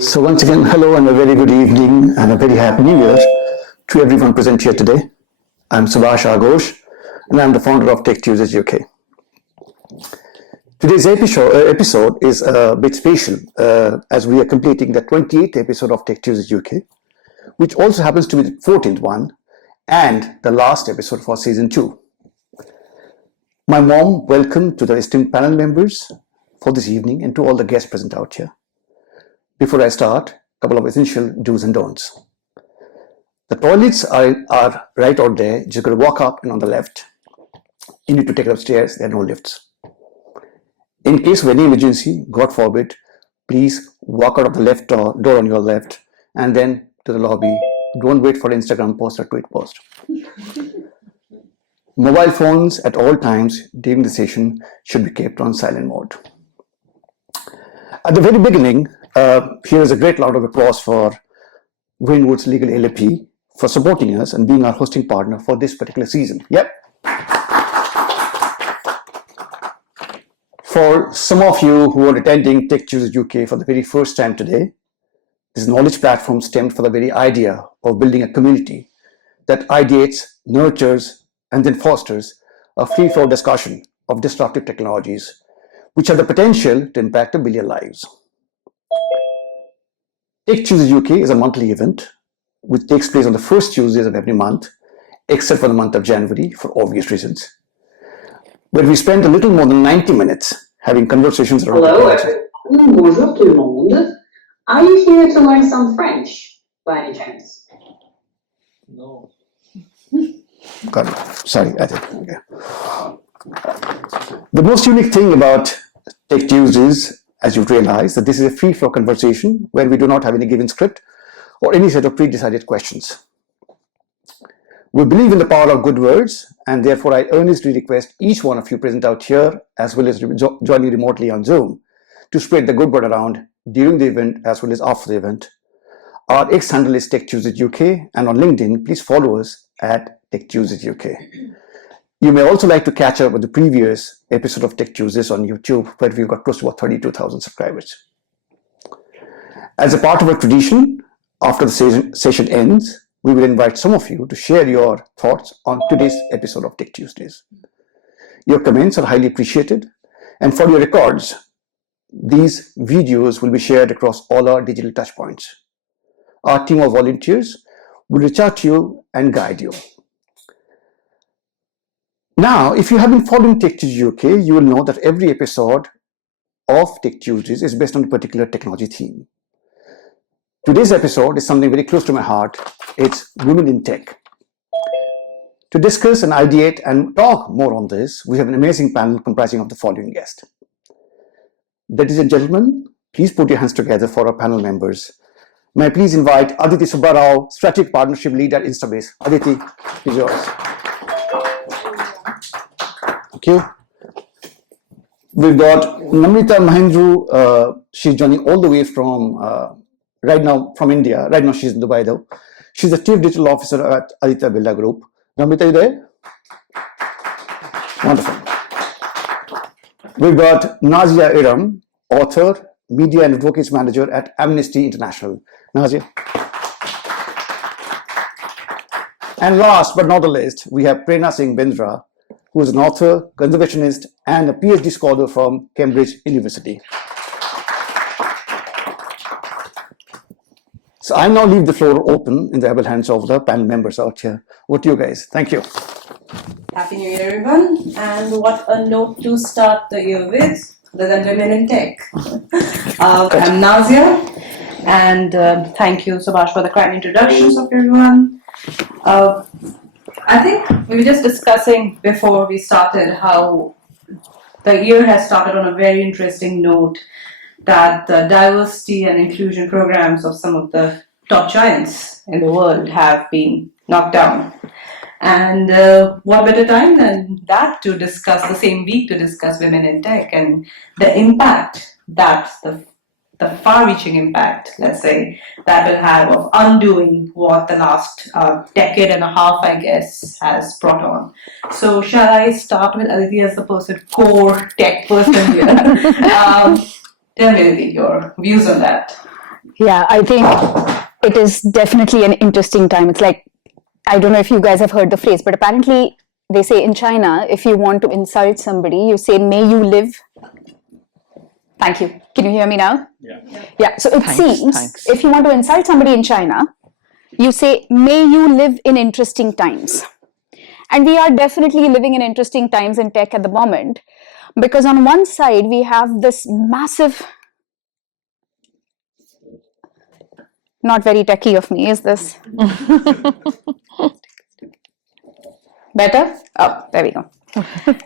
So once again, hello and a very good evening and a very happy new year to everyone present here today. I'm Subhash Aghosh and I'm the founder of Tech Tuesdays UK. Today's episode is a bit special as we are completing the 28th episode of Tech Tuesdays UK, which also happens to be the 14th one and the last episode for season 2. My warm welcome to the esteemed panel members for this evening and to all the guests present out here. Before I start, a couple of essential do's and don'ts. The toilets are right out there. You're going to walk up and on the left. You need to take it upstairs. There are no lifts. In case of any emergency, God forbid, please walk out of the left door on your left and then to the lobby. Don't wait for an Instagram post or tweet post. Mobile phones at all times during the session should be kept on silent mode. At the very beginning, here is a great round of applause for Greenwoods Legal LLP for supporting us and being our hosting partner for this particular season. Yep. For some of you who are attending Tech Tuesdays UK for the very first time today, this knowledge platform stemmed from the very idea of building a community that ideates, nurtures, and then fosters a free-flow discussion of disruptive technologies which have the potential to impact 1 billion lives. Tech Tuesdays UK is a monthly event which takes place on the first Tuesdays of every month, except for the month of January for obvious reasons, where we spend a little more than 90 minutes having conversations around Hello, bonjour tout le monde. Are you here to learn some French by any chance? No. Got it. Sorry, I think. Okay. The most unique thing about Tech Tuesdays, as you've realized, that this is a free-flow conversation where we do not have any given script or any set of pre-decided questions. We believe in the power of good words, and therefore I earnestly request each one of you present out here, as well as joining remotely on Zoom, to spread the good word around during the event as well as after the event. Our X handle is Tech Tuesdays UK, and on LinkedIn, please follow us at Tech Tuesdays UK. You may also like to catch up with the previous episode of Tech Tuesdays on YouTube, where we've got close to about 32,000 subscribers. As a part of our tradition, after the session ends, we will invite some of you to share your thoughts on today's episode of Tech Tuesdays. Your comments are highly appreciated, and for your records, these videos will be shared across all our digital touchpoints. Our team of volunteers will reach out to you and guide you. Now, if you have been following Tech Tuesdays UK, you will know that every episode of Tech Tuesdays is based on a particular technology theme. Today's episode is something very close to my heart. It's Women in Tech. To discuss and ideate and talk more on this, we have an amazing panel comprising of the following guests. Ladies and gentlemen, please put your hands together for our panel members. May I please invite Aditya Subbarao, Strategic Partnership Lead at Instabase. Aditya, is yours. Thank you. We've got Namrita Mahendru. She's joining all the way from, right now from India. Right now she's in Dubai though. She's the Chief Digital Officer at Aditya Birla Group. Namrita, you there? Wonderful. We've got Nazia Iram, author, Media and Advocates Manager at Amnesty International. Nazia. And last but not the least, we have Prerna Singh Bindra, who is an author, conservationist, and a PhD scholar from Cambridge University. So I now leave the floor open in the able hands of the panel members out here. Over to you guys. Thank you. Happy New Year, everyone. And what a note to start the year with, other than women in tech. I'm Nazia, and thank you, Subhash, for the kind introductions of everyone. I think we were just discussing before we started how the year has started on a very interesting note, that the diversity and inclusion programs of some of the top giants in the world have been knocked down. And what better time than that to discuss, the same week to discuss women in tech and the impact that the far-reaching impact, let's say, that will have of undoing what the last decade and a half, I guess, has brought on. So shall I start with Aditya as the core tech person here? Tell me, Aditya, your views on that. Yeah, I think it is definitely an interesting time. It's like, I don't know if you guys have heard the phrase, but apparently they say in China, if you want to insult somebody, you say, may you live. Thank you. Can you hear me now? Yeah. Yeah, so it seems if you want to insult somebody in China, you say, may you live in interesting times. And we are definitely living in interesting times in tech at the moment, because on one side, we have this massive, not very techy of me, is this? Better? Oh, there we go.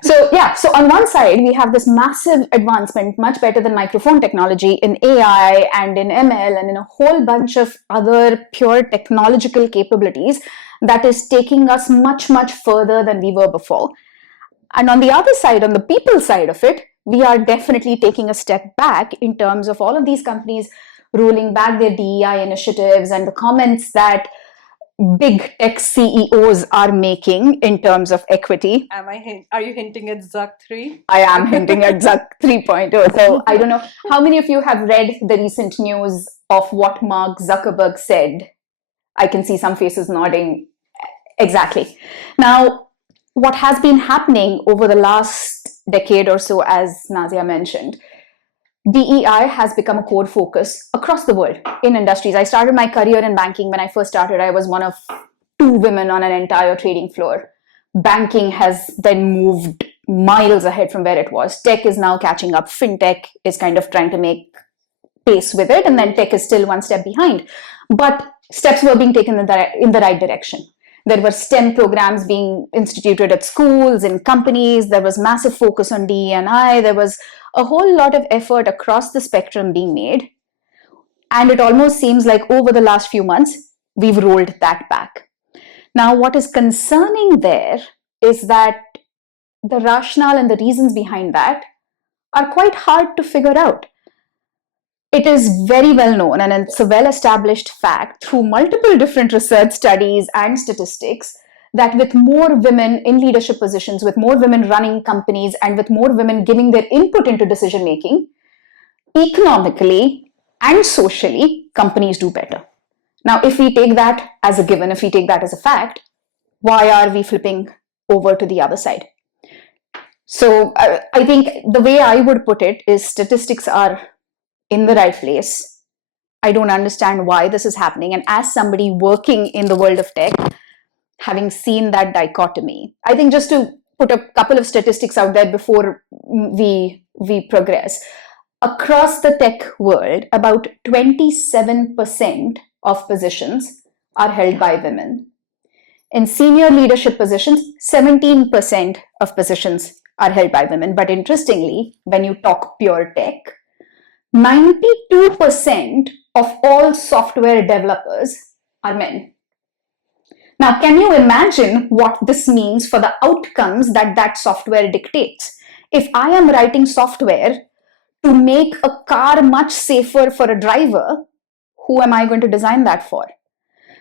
So yeah, so on one side, we have this massive advancement, much better than microphone technology in AI and in ML and in a whole bunch of other pure technological capabilities that is taking us much, much further than we were before. And on the other side, on the people side of it, we are definitely taking a step back in terms of all of these companies rolling back their DEI initiatives and the comments that big tech CEOs are making in terms of equity. Are you hinting at Zuck 3? I am hinting at Zuck 3.0. So I don't know how many of you have read the recent news of what Mark Zuckerberg said. I can see some faces nodding. Exactly. Now, what has been happening over the last decade or so, as Nazia mentioned, DEI has become a core focus across the world in industries. I started my career in banking. When I first started, I was one of 2 women on an entire trading floor. Banking has then moved miles ahead from where it was. Tech is now catching up. FinTech is kind of trying to make pace with it, and then tech is still one step behind. But steps were being taken in the right direction. There were STEM programs being instituted at schools, in companies. There was massive focus on DE&I. There was a whole lot of effort across the spectrum being made. And it almost seems like over the last few months, we've rolled that back. Now, what is concerning there is that the rationale and the reasons behind that are quite hard to figure out. It is very well known, and it's a well-established fact through multiple different research studies and statistics, that with more women in leadership positions, with more women running companies, and with more women giving their input into decision making, economically and socially, companies do better. Now, if we take that as a given, if we take that as a fact, why are we flipping over to the other side? So I think the way I would put it is statistics are in the right place. I don't understand why this is happening. And as somebody working in the world of tech, having seen that dichotomy, I think just to put a couple of statistics out there before we progress. Across the tech world, about 27% of positions are held by women. In senior leadership positions, 17% of positions are held by women. But interestingly, when you talk pure tech, 92% of all software developers are men. Now, can you imagine what this means for the outcomes that software dictates? If I am writing software to make a car much safer for a driver, who am I going to design that for?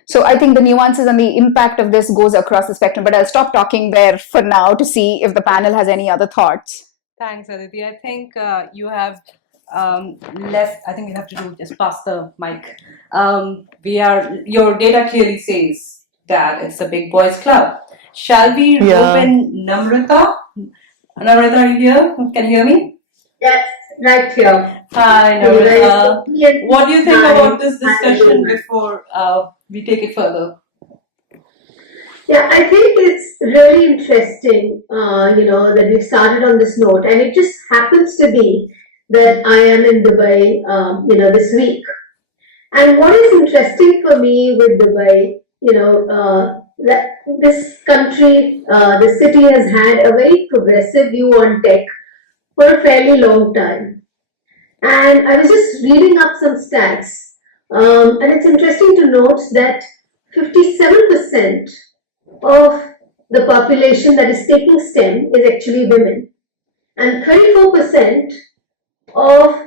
So I think the nuances and the impact of this goes across the spectrum, but I'll stop talking there for now to see if the panel has any other thoughts. Thanks, Aditya. I think you have left. I think you have to just pass the mic. Your data clearly says that it's a big boys club. Shall we rope in Namrata? Namrata, are you here? Can you hear me? Yes, right here. Hi, Namrata. What do you think about this discussion before we take it further? Yeah, I think it's really interesting, that we started on this note, and it just happens to be that I am in Dubai, this week. And what is interesting for me with Dubai, that this country, the city has had a very progressive view on tech for a fairly long time. And I was just reading up some stats, and it's interesting to note that 57% of the population that is taking STEM is actually women, and 34% of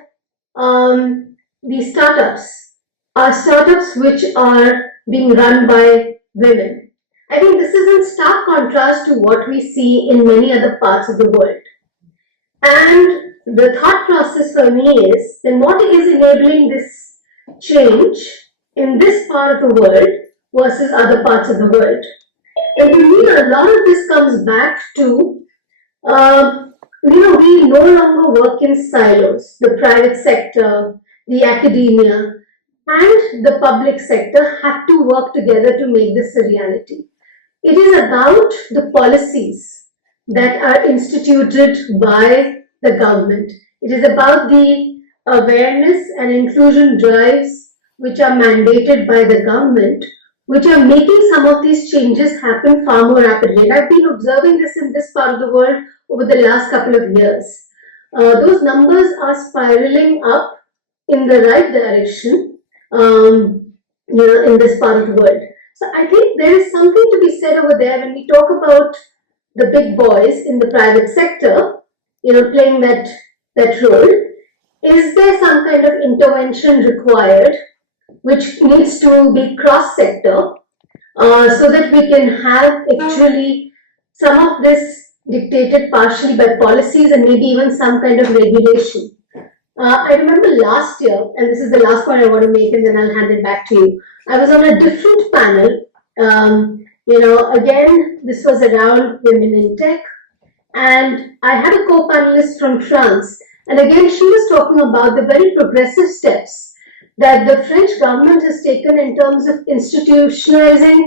the startups are startups which are being run by women. I think this is in stark contrast to what we see in many other parts of the world. And the thought process for me is, then what is enabling this change in this part of the world versus other parts of the world. And to me, a lot of this comes back to, we no longer work in silos. The private sector, the academia, and the public sector have to work together to make this a reality. It is about the policies that are instituted by the government. It is about the awareness and inclusion drives which are mandated by the government, which are making some of these changes happen far more rapidly. And I've been observing this in this part of the world over the last couple of years. Those numbers are spiraling up in the right direction, in this part of the world. So I think there is something to be said over there when we talk about the big boys in the private sector, playing that role. Is there some kind of intervention required which needs to be cross-sector so that we can have actually some of this dictated partially by policies and maybe even some kind of regulation? I remember last year, and this is the last point I want to make, and then I'll hand it back to you. I was on a different panel. Again, this was around women in tech, and I had a co-panelist from France, and again, she was talking about the very progressive steps that the French government has taken in terms of institutionalizing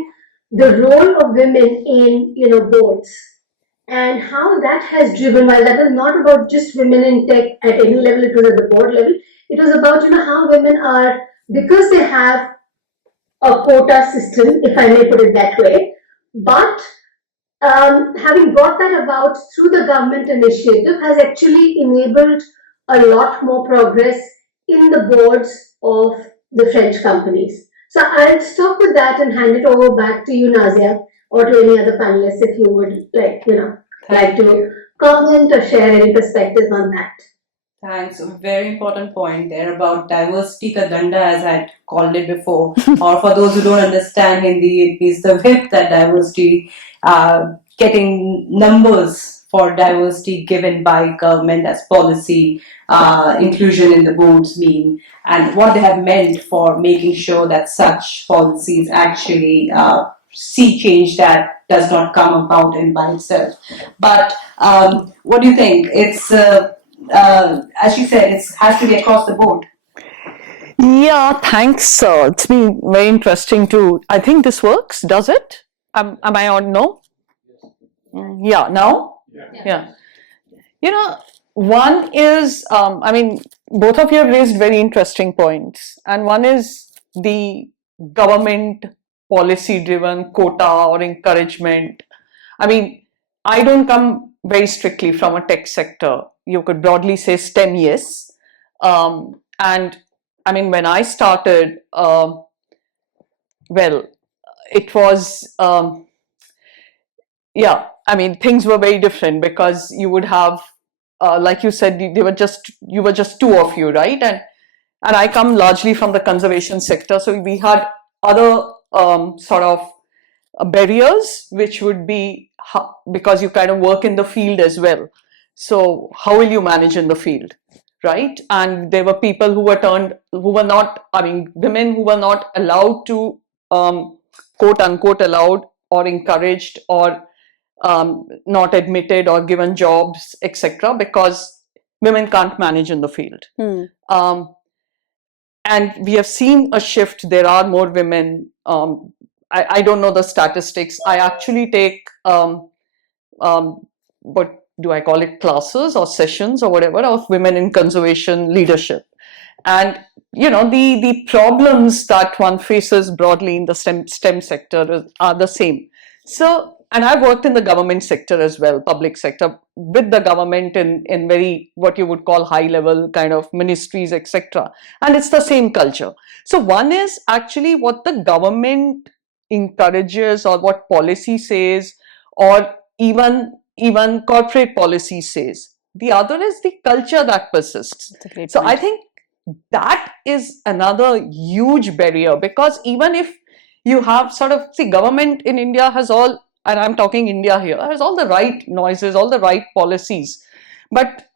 the role of women in, boards. And how that has driven, while that was not about just women in tech at any level, it was at the board level, it was about, how women are, because they have a quota system, if I may put it that way, but having brought that about through the government initiative has actually enabled a lot more progress in the boards of the French companies. So I'll stop with that and hand it over back to you, Nazia, or to any other panelists if you would like to comment or share any perspectives on that. Thanks. A very important point there about diversity ka danda, as I had called it before. Or for those who don't understand Hindi, it means the whip that diversity, getting numbers for diversity given by government as policy, inclusion in the boards mean, and what they have meant for making sure that such policies actually see change that does not come about in by itself. But what do you think? It's as you said, it has to be across the board. Yeah, thanks. It's been very interesting to. I think this works. Does it? Am I on? No. Yeah. Now. Yeah. One is. Both of you have raised very interesting points, and one is the government policy-driven quota or encouragement. I don't come very strictly from a tech sector. You could broadly say STEM, yes. And when I started, it was, things were very different because you would have, like you said, you were just two of you, right? And I come largely from the conservation sector, so we had other sort of barriers, which would be because you kind of work in the field as well. So how will you manage in the field, right? And there were people women who were not allowed to, quote unquote, allowed or encouraged or not admitted or given jobs, etc., because women can't manage in the field. And we have seen a shift. There are more women. I don't know the statistics. I actually take, what do I call it, classes or sessions or whatever of women in conservation leadership. And, the problems that one faces broadly in the STEM sector are the same. So, and I've worked in the government sector as well, public sector, with the government in very, what you would call high level kind of ministries, etc. And it's the same culture. So one is actually what the government encourages or what policy says, or even corporate policy says. The other is the culture that persists. So I think that is another huge barrier, because even if you have government in India has all, and I'm talking India here, has all the right noises, all the right policies, but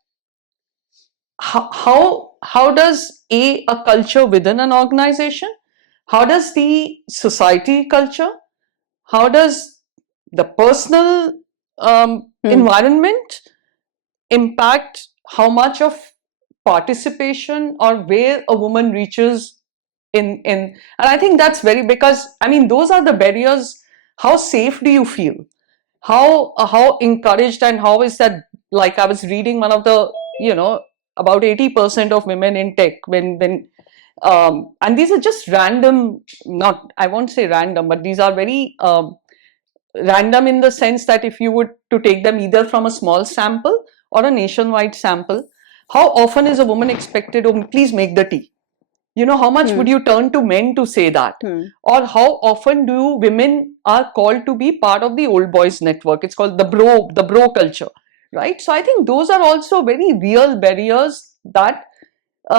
how how does a culture within an organization, how does the society culture, how does the personal environment impact how much of participation or where a woman reaches in and I think that's very, because I mean those are the barriers. How safe do you feel? How encouraged, and how is that, like I was reading one of the, about 80% of women in tech, when and these are just random, not, I won't say random, but these are very random in the sense that if you would to take them either from a small sample or a nationwide sample, how often is a woman expected, oh please make the tea? How much would you turn to men to say that? Or how often do women are called to be part of the old boys network? It's called the bro culture, right? So I think those are also very real barriers that,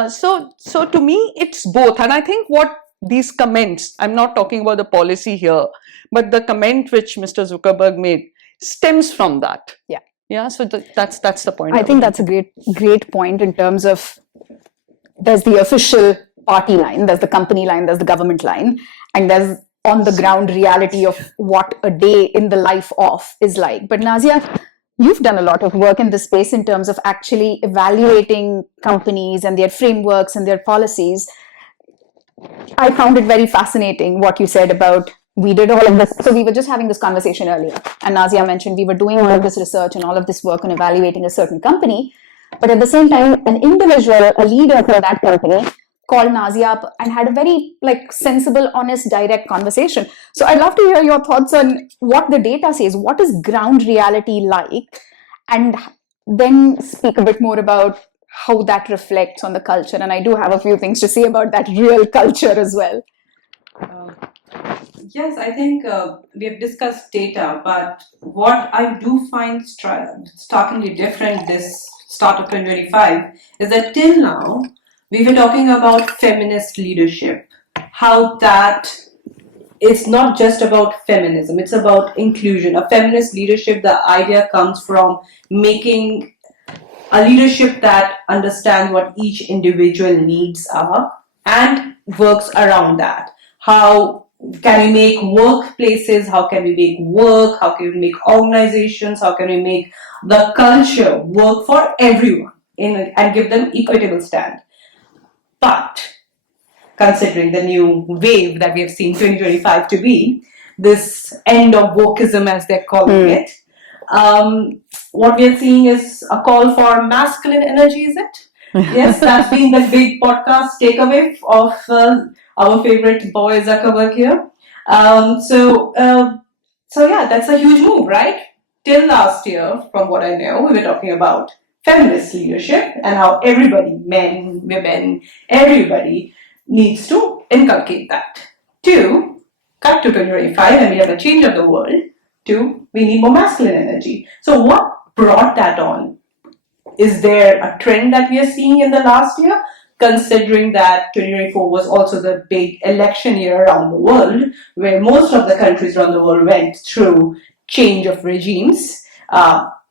so to me it's both. And I think what these comments, I'm not talking about the policy here, but the comment which Mr. Zuckerberg made stems from that. Yeah, so that's the point. I think that's a great point in terms of, there's the official party line, there's the company line, there's the government line, and there's on the ground reality of what a day in the life of is like. But Nazia, you've done a lot of work in this space in terms of actually evaluating companies and their frameworks and their policies. I found it very fascinating what you said about, we did all of this. So we were just having this conversation earlier, and Nazia mentioned we were doing all of this research and all of this work on evaluating a certain company. But at the same time, an individual, a leader for that company, called Nazia up and had a very sensible, honest, direct conversation. So I'd love to hear your thoughts on what the data says, what is ground reality like, and then speak a bit more about how that reflects on the culture. And I do have a few things to say about that real culture as well. Yes, I think we have discussed data, but what I do find starkly different this start of 2025 is that till now, we were talking about feminist leadership, how that it's not just about feminism, it's about inclusion. A feminist leadership, the idea comes from making a leadership that understands what each individual needs are and works around that. How can we make workplaces, how can we make work, how can we make organizations, how can we make the culture work for everyone and give them equitable stand. But considering the new wave that we have seen 2025 to be, this end of wokeism as they're calling it, what we are seeing is a call for masculine energy, is it? Yes, that's been the big podcast takeaway of our favorite boy Zuckerberg here. So yeah, that's a huge move, right? Till last year, from what I know, we were talking about feminist leadership and how everybody, men, women, everybody needs to inculcate that. To cut to 2025 and we have a change of the world, to we need more masculine energy. So what brought that on? Is there a trend that we are seeing in the last year? Considering that 2024 was also the big election year around the world, where most of the countries around the world went through change of regimes,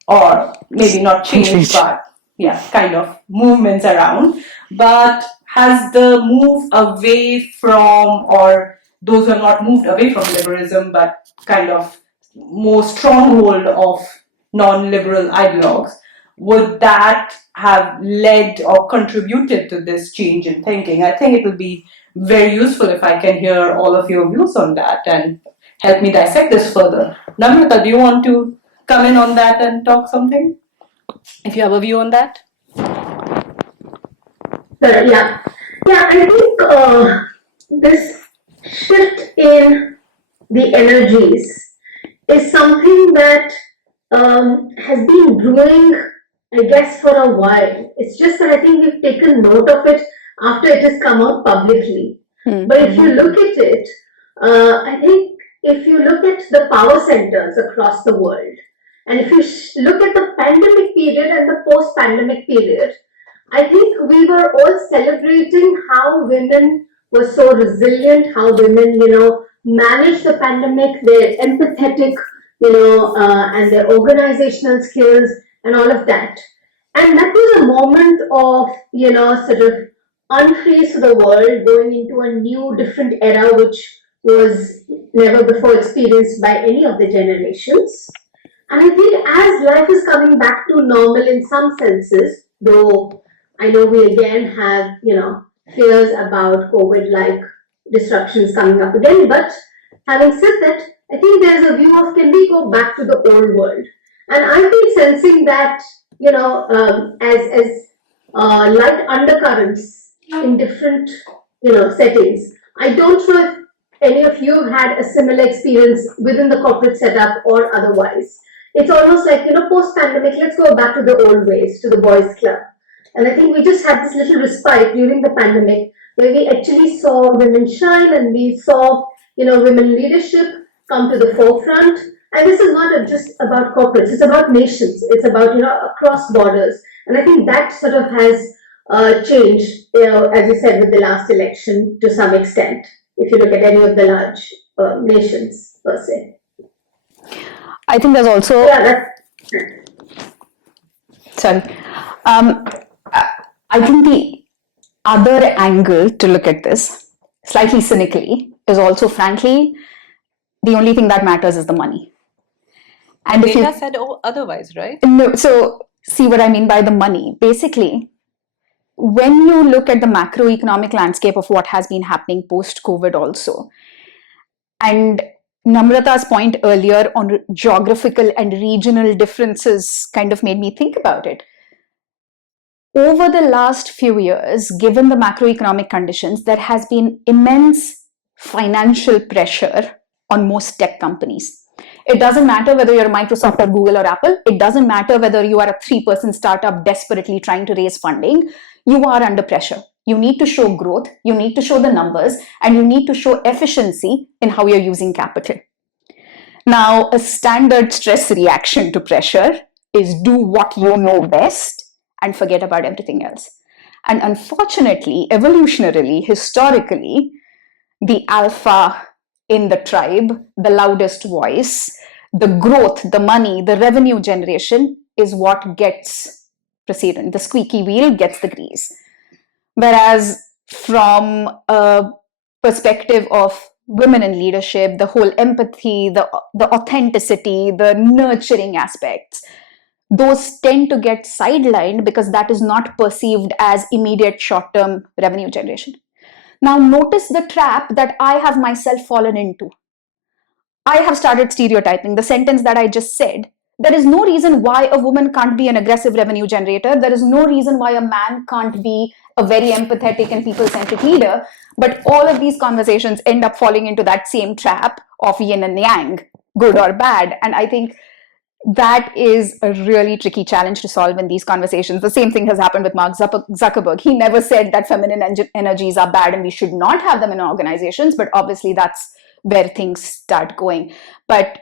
or maybe not change, but yeah, kind of movements around. But has the move away from, or those who have not moved away from liberalism, but kind of more stronghold of non-liberal ideologues, would that have led or contributed to this change in thinking? I think it will be very useful if I can hear all of your views on that and help me dissect this further. Namrata, do you want to come in on that and talk something? If you have a view on that? Yeah, I think this shift in the energies is something that has been brewing, I guess, for a while. It's just that I think we've taken note of it after it has come out publicly. But if you look at it, I think if you look at the power centers across the world, and if you look at the pandemic period and the post-pandemic period, I think we were all celebrating how women were so resilient, how women, managed the pandemic, their empathetic, and their organizational skills and all of that. And that was a moment of, sort of unfreeze to the world, going into a new, different era, which was never before experienced by any of the generations. And I think as life is coming back to normal in some senses, though I know we again have, fears about COVID-like disruptions coming up again, but having said that, I think there's a view of, can we go back to the old world? And I've been sensing that, as light undercurrents in different, settings. I don't know if any of you have had a similar experience within the corporate setup or otherwise. It's almost like, post-pandemic, let's go back to the old ways, to the boys' club. And I think we just had this little respite during the pandemic where we actually saw women shine and we saw, women leadership come to the forefront. And this is not just about corporates, it's about nations, it's about, across borders. And I think that sort of has changed, as you said, with the last election to some extent, if you look at any of the large nations per se. I think there's also... Yeah, Sorry. I think the other angle to look at this, slightly cynically, is also, frankly, the only thing that matters is the money. And if Data said otherwise, right? No, so see what I mean by the money. Basically, when you look at the macroeconomic landscape of what has been happening post-COVID also, and Namrata's point earlier on geographical and regional differences kind of made me think about it. Over the last few years, given the macroeconomic conditions, there has been immense financial pressure on most tech companies. It doesn't matter whether you're Microsoft or Google or Apple. It doesn't matter whether you are a 3-person startup desperately trying to raise funding. You are under pressure. You need to show growth, you need to show the numbers, and you need to show efficiency in how you're using capital. Now, a standard stress reaction to pressure is do what you know best and forget about everything else. And unfortunately, evolutionarily, historically, the alpha in the tribe, the loudest voice, the growth, the money, the revenue generation is what gets precedent. The squeaky wheel gets the grease. Whereas from a perspective of women in leadership, the whole empathy, the authenticity, the nurturing aspects, those tend to get sidelined because that is not perceived as immediate short-term revenue generation. Now notice the trap that I have myself fallen into. I have started stereotyping the sentence that I just said. There is no reason why a woman can't be an aggressive revenue generator. There is no reason why a man can't be a very empathetic and people-centric leader. But all of these conversations end up falling into that same trap of yin and yang, good or bad. And I think that is a really tricky challenge to solve in these conversations. The same thing has happened with Mark Zuckerberg. He never said that feminine energies are bad and we should not have them in organizations, but obviously that's where things start going. But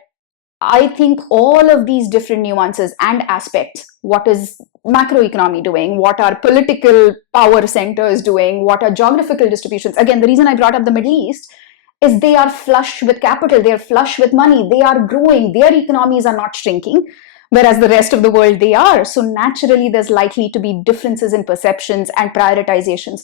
I think all of these different nuances and aspects, what is macroeconomy doing, what are political power centers doing, what are geographical distributions. Again, the reason I brought up the Middle East is they are flush with capital, they are flush with money, they are growing, their economies are not shrinking, whereas the rest of the world, they are. So naturally, there's likely to be differences in perceptions and prioritizations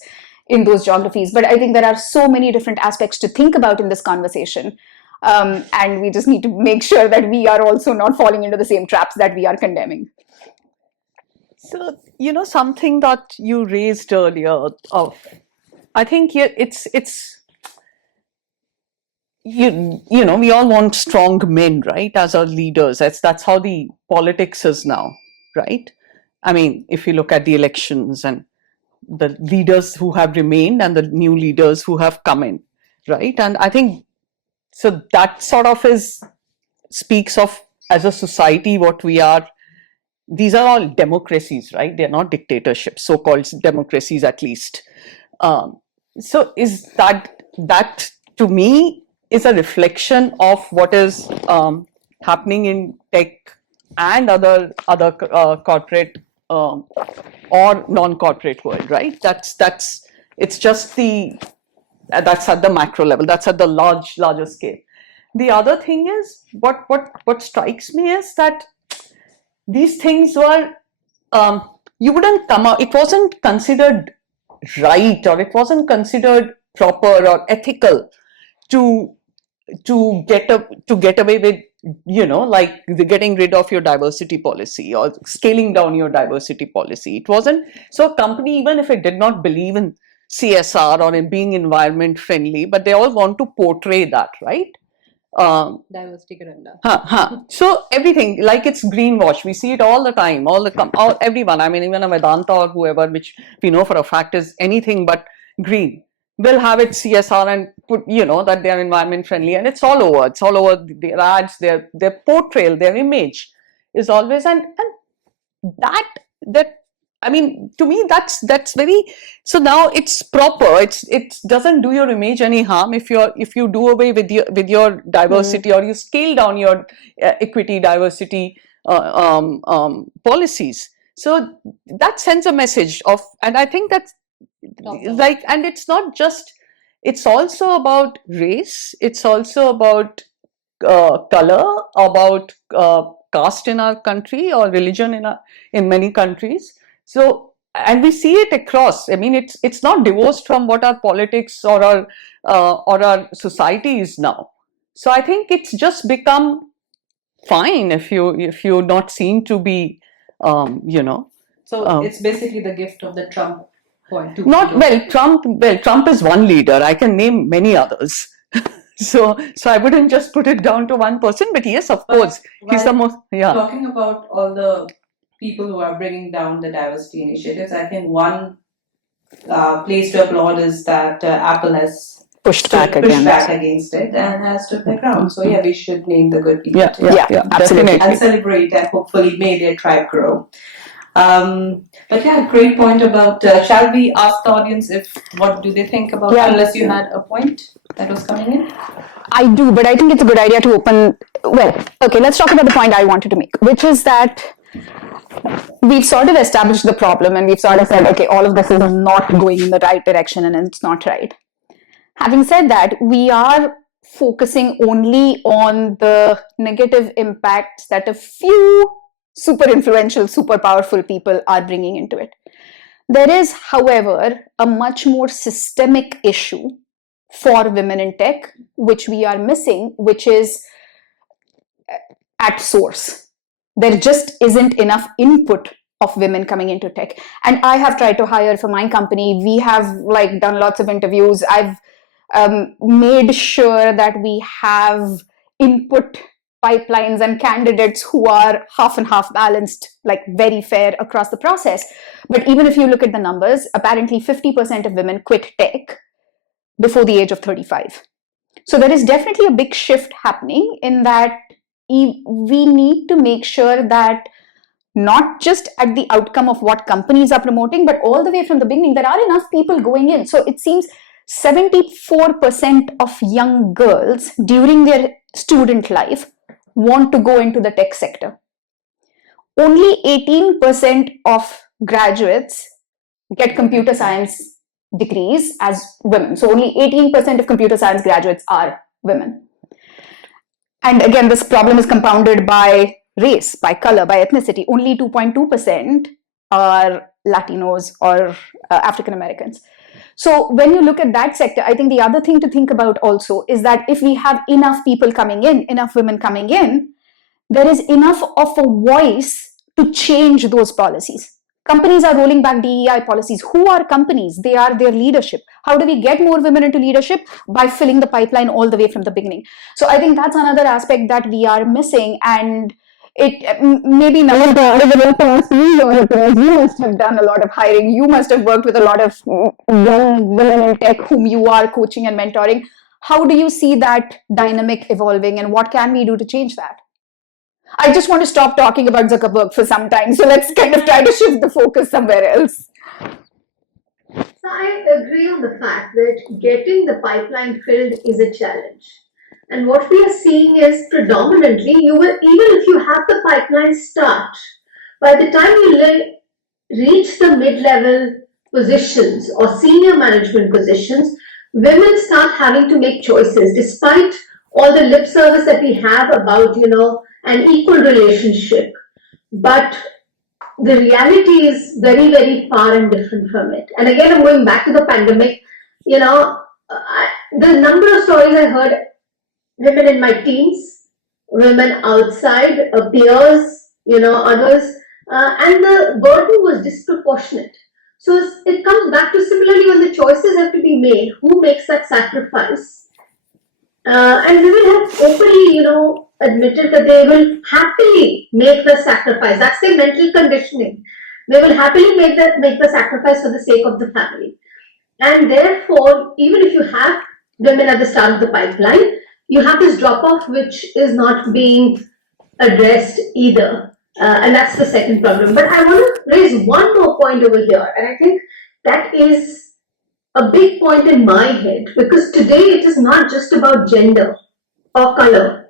in those geographies. But I think there are so many different aspects to think about in this conversation. And we just need to make sure that we are also not falling into the same traps that we are condemning. So, something that you raised earlier, I think we all want strong men, right, as our leaders. That's how the politics is now, right? I mean, if you look at the elections and the leaders who have remained and the new leaders who have come in, right? And I think, so that sort of speaks of, as a society, what we are. These are all democracies, right? They're not dictatorships, so-called democracies at least. So is that to me is a reflection of what is happening in tech and other corporate or non-corporate world, right? That's it's just that's at the macro level. That's at the larger scale. The other thing is what strikes me is that these things were you wouldn't come out, it wasn't considered right, or it wasn't considered proper or ethical to get away with, like getting rid of your diversity policy or scaling down your diversity policy. It wasn't. So a company, even if it did not believe in CSR or in being environment friendly, but they all want to portray that, right? Diversity agenda. So everything, like it's greenwash, we see it all the time, everyone, I mean, even a Vedanta or whoever, which we know for a fact is anything but green, will have its CSR and put, that they are environment friendly, and it's all over their ads, their portrayal, their image is always, and that I mean, to me, that's very. So now it's proper. It doesn't do your image any harm if you do away with your diversity, or you scale down your equity, diversity policies. So that sends a message of, and I think that's like, and it's not just. It's also about race. It's also about color, about caste in our country, or religion in many countries. So, and we see it across. I mean, it's not divorced from what our politics or our society is now. So I think it's just become fine if you're not seen to be, So it's basically the gift of the Trump point. Trump is one leader. I can name many others. So I wouldn't just put it down to one person, but yes, of course, he's the most. Yeah. Talking about all the people who are bringing down the diversity initiatives, I think one place to applaud is that Apple has pushed back against it and has stood their ground. So yeah, we should name the good people. Yeah, absolutely. And celebrate, and hopefully may their tribe grow. But yeah, great point about, shall we ask the audience what do they think about, unless you had a point that was coming in? I do, but I think it's a good idea to open, okay, let's talk about the point I wanted to make, which is that we've sort of established the problem, and we've sort of said, okay, all of this is not going in the right direction and it's not right. Having said that, we are focusing only on the negative impacts that a few super influential, super powerful people are bringing into it. There is, however, a much more systemic issue for women in tech, which we are missing, which is at source. There just isn't enough input of women coming into tech. And I have tried to hire for my company. We have done lots of interviews. I've made sure that we have input pipelines and candidates who are half and half balanced, very fair across the process. But even if you look at the numbers, apparently 50% of women quit tech before the age of 35. So there is definitely a big shift happening in that we need to make sure that not just at the outcome of what companies are promoting, but all the way from the beginning, there are enough people going in. So it seems 74% of young girls during their student life want to go into the tech sector. Only 18% of graduates get computer science degrees as women. So only 18% of computer science graduates are women. And again, this problem is compounded by race, by color, by ethnicity. Only 2.2% are Latinos or African Americans. So when you look at that sector, I think the other thing to think about also is that if we have enough people coming in, enough women coming in, there is enough of a voice to change those policies. Companies are rolling back DEI policies. Who are companies? They are their leadership. How do we get more women into leadership? By filling the pipeline all the way from the beginning. So I think that's another aspect that we are missing, and it maybe now you must have done a lot of hiring. You must have worked with a lot of young women in tech whom you are coaching and mentoring. How do you see that dynamic evolving, and what can we do to change that? I just want to stop talking about Zuckerberg for some time. So let's kind of try to shift the focus somewhere else. So I agree on the fact that getting the pipeline filled is a challenge. And what we are seeing is predominantly, even if you have the pipeline start, by the time you reach the mid-level positions or senior management positions, women start having to make choices, despite all the lip service that we have about, an equal relationship. But the reality is very, very far and different from it. And again, I'm going back to the pandemic. The number of stories I heard, women in my teens, women outside, peers, others, and the burden was disproportionate. So it comes back to similarly when the choices have to be made, who makes that sacrifice? And women have openly, admitted that they will happily make the sacrifice. That's their mental conditioning. They will happily make the sacrifice for the sake of the family. And therefore, even if you have women at the start of the pipeline, you have this drop-off which is not being addressed either. And that's the second problem. But I want to raise one more point over here. And I think that is a big point in my head, because today it is not just about gender or color.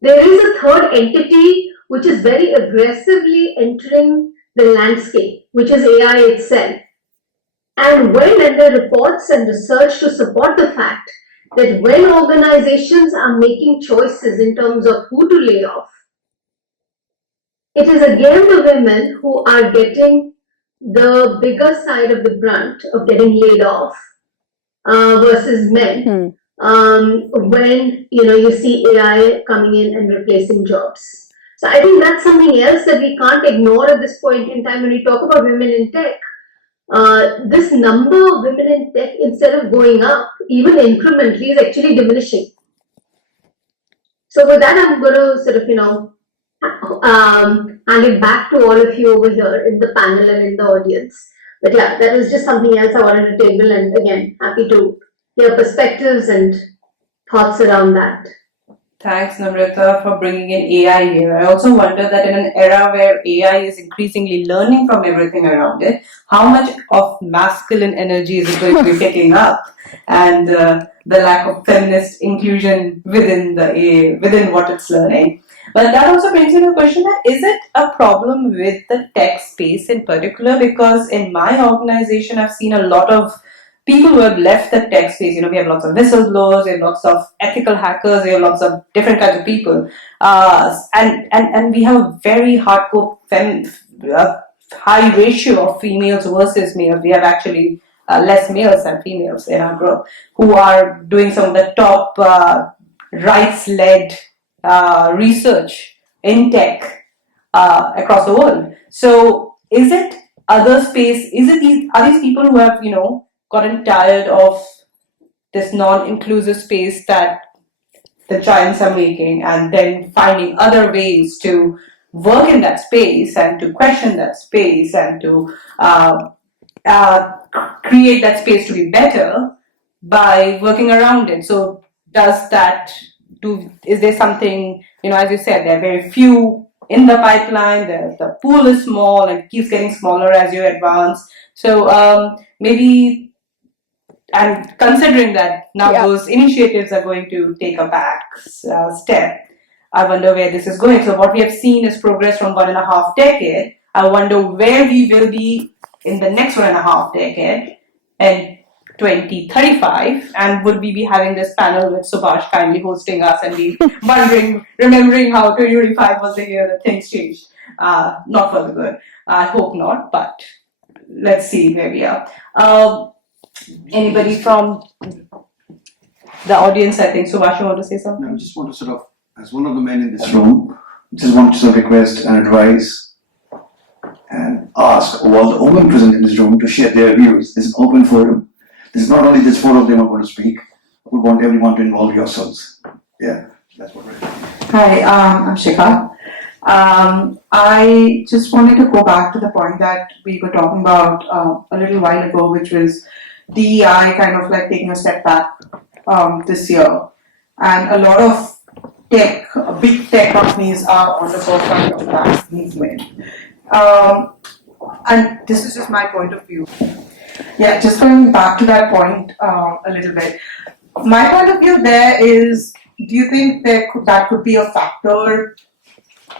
There is a third entity which is very aggressively entering the landscape, which is AI itself. And there are reports and research to support the fact that when organizations are making choices in terms of who to lay off, it is again the women who are getting the bigger side of the brunt of getting laid off versus men. When you see AI coming in and replacing jobs. So I think that's something else that we can't ignore at this point in time when we talk about women in tech. This number of women in tech, instead of going up, even incrementally, is actually diminishing. So with that, I'm going to sort of, hand it back to all of you over here in the panel and in the audience. But yeah, that was just something else I wanted to table, and again, happy to hear perspectives and thoughts around that. Thanks, Namrata, for bringing in AI here. I also wonder that in an era where AI is increasingly learning from everything around it, how much of masculine energy is it going to be picking up, and the lack of feminist inclusion within what it's learning. But that also brings me to the question that is it a problem with the tech space in particular? Because in my organization, I've seen a lot of people who have left the tech space. We have lots of whistleblowers, we have lots of ethical hackers, we have lots of different kinds of people. And we have a very hardcore high ratio of females versus males. We have actually less males than females in our group who are doing some of the top rights-led research in tech across the world. So is it other space? Are these people who have gotten tired of this non-inclusive space that the giants are making, and then finding other ways to work in that space and to question that space and to create that space to be better by working around it? So is there something, as you said, there are very few in the pipeline, the pool is small and keeps getting smaller as you advance. So maybe, and considering that now those initiatives are going to take a back step, I wonder where this is going. So what we have seen is progress from 1.5 decades. I wonder where we will be in the next 1.5 decade and 2035, and would we be having this panel with Subhash kindly hosting us and be remembering how 2025 was the year that things changed. Not for the good. I hope not, but let's see where we are. Anybody from the audience? I think Subhash, you want to say something? No, I just want to sort of, as one of the men in this room, just want to sort of request and advise and ask all the women present in this room to share their views. This is an open forum. This is not only this four of them are going to speak. We want everyone to involve yourselves. Yeah, that's what we're doing. Hi, I'm Shikha. I just wanted to go back to the point that we were talking about a little while ago, which was DEI kind of like taking a step back this year. And a lot of big tech companies are on the forefront of that movement. And this is just my point of view. Yeah, just going back to that point a little bit. My point of view there is, do you think that could be a factor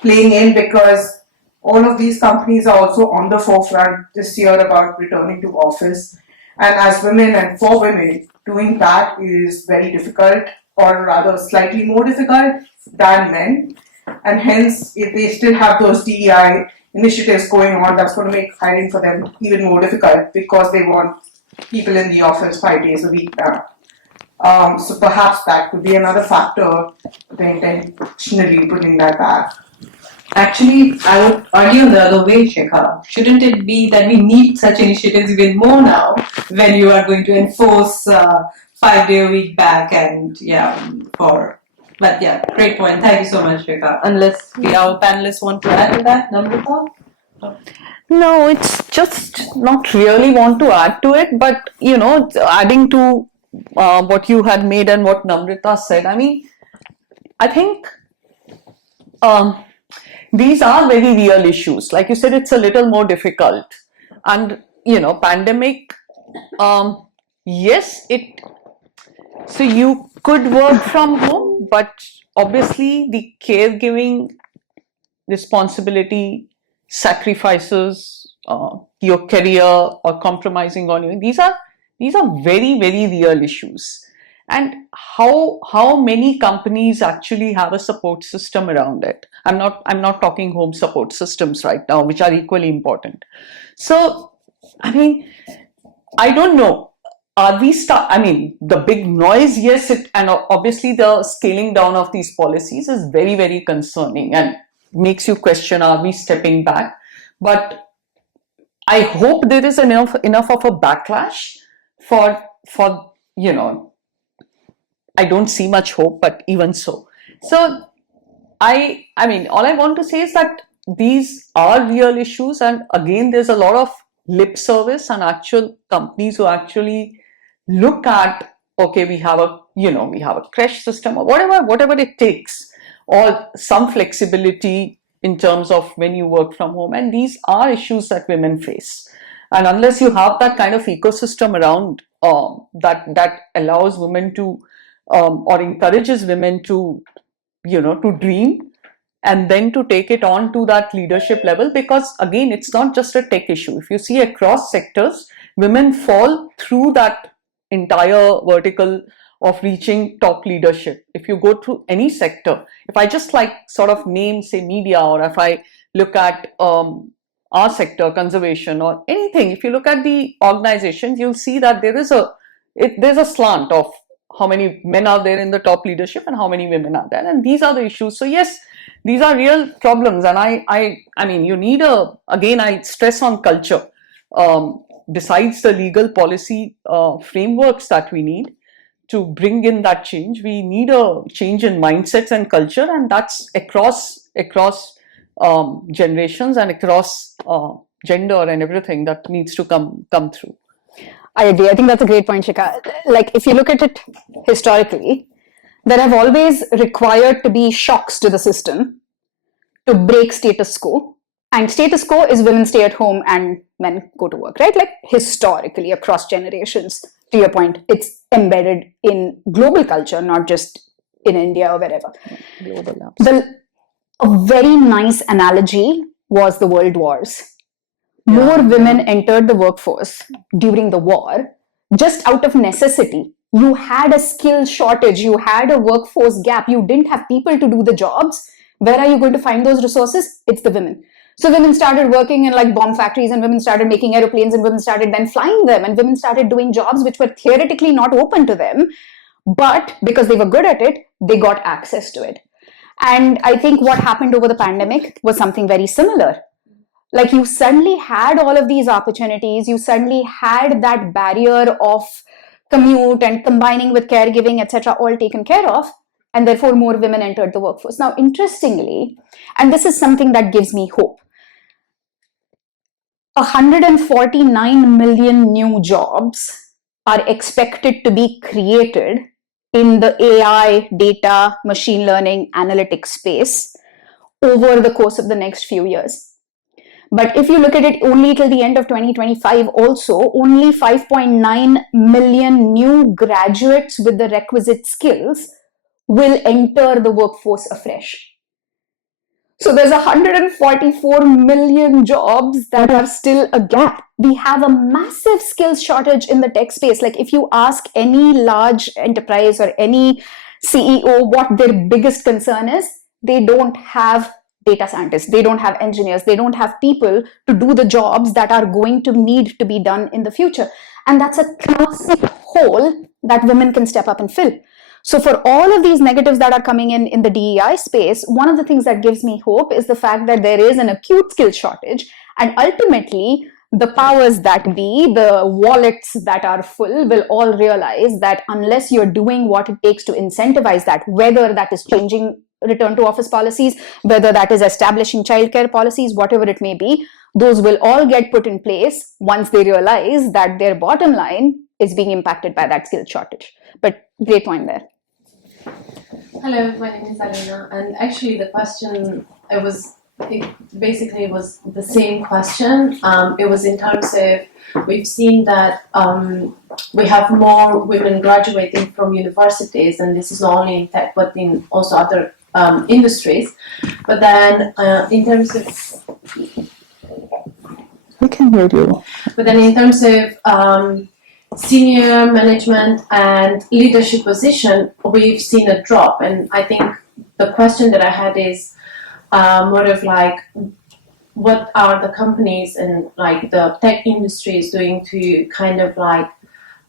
playing in, because all of these companies are also on the forefront this year about returning to office, and as women and for women, doing that is very difficult, or rather slightly more difficult than men, and hence if they still have those DEI initiatives going on that's going to make hiring for them even more difficult because they want people in the office 5 days a week now. So perhaps that could be another factor to intentionally putting that back. Actually, I would argue the other way, Shekha. Shouldn't it be that we need such initiatives even more now when you are going to enforce 5 day a week back and but yeah, great point. Thank you so much, Shekha. Unless our panelists want to add to that, Namrata? No, it's just not really want to add to it, but adding to what you had made and what Namrata said. I mean, I think these are very real issues. Like you said, it's a little more difficult, and pandemic. Yes, so you could work from home, but obviously the caregiving responsibility, sacrifices, your career or compromising on you. These are very, very real issues. And how many companies actually have a support system around it? I'm not talking home support systems right now, which are equally important. So, I mean, I don't know. The big noise, yes, and obviously the scaling down of these policies is very, very concerning and makes you question, are we stepping back? But I hope there is enough of a backlash for I don't see much hope, but even so. So I mean, all I want to say is that these are real issues, and again, there's a lot of lip service and actual companies who actually look at, okay, we have a creche system or whatever it takes, or some flexibility in terms of when you work from home. And these are issues that women face. And unless you have that kind of ecosystem around that allows women to or encourages women to to dream and then to take it on to that leadership level, because again, it's not just a tech issue. If you see across sectors, women fall through that entire vertical of reaching top leadership. If you go through any sector, if I just sort of name, say, media, or if I look at our sector, conservation, or anything, if you look at the organizations, you'll see that there's a slant of how many men are there in the top leadership and how many women are there, and these are the issues. So yes, these are real problems, and I mean, you need again, I stress on culture. Besides the legal policy frameworks that we need to bring in that change, we need a change in mindsets and culture, and that's across generations and across gender and everything that needs to come through. I agree. I think that's a great point, Shikha. Like, if you look at it historically, there have always required to be shocks to the system to break status quo. And status quo is women stay at home and men go to work, right? Like, historically, across generations, to your point, it's embedded in global culture, not just in India or wherever. A very nice analogy was the world wars. More women entered the workforce during the war just out of necessity. You had a skill shortage, you had a workforce gap, you didn't have people to do the jobs. Where are you going to find those resources? It's the women. So women started working in bomb factories, and women started making aeroplanes, and women started then flying them, and women started doing jobs which were theoretically not open to them, but because they were good at it, they got access to it. And I think what happened over the pandemic was something very similar. Like, you suddenly had all of these opportunities, you suddenly had that barrier of commute and combining with caregiving, etc., all taken care of, and therefore more women entered the workforce. Now, interestingly, and this is something that gives me hope, 149 million new jobs are expected to be created in the AI, data, machine learning, analytics space over the course of the next few years. But if you look at it only till the end of 2025, also, only 5.9 million new graduates with the requisite skills will enter the workforce afresh. So there's 144 million jobs that are still a gap. We have a massive skills shortage in the tech space. Like, if you ask any large enterprise or any CEO what their biggest concern is, they don't have data scientists, they don't have engineers, they don't have people to do the jobs that are going to need to be done in the future. And that's a classic hole that women can step up and fill. So for all of these negatives that are coming in the DEI space, one of the things that gives me hope is the fact that there is an acute skill shortage, and ultimately the powers that be, the wallets that are full, will all realize that unless you're doing what it takes to incentivize that, whether that is changing return to office policies, whether that is establishing childcare policies, whatever it may be, those will all get put in place once they realize that their bottom line is being impacted by that skill shortage. But great point there. Hello, my name is Alina, and actually the question, it basically was the same question. It was in terms of, we've seen that we have more women graduating from universities, and this is not only in tech but in also other industries. But then in terms of, We can hear you. but then in terms of senior management and leadership position, we've seen a drop. And I think the question that I had is more of like, what are the companies and like the tech industry is doing to kind of like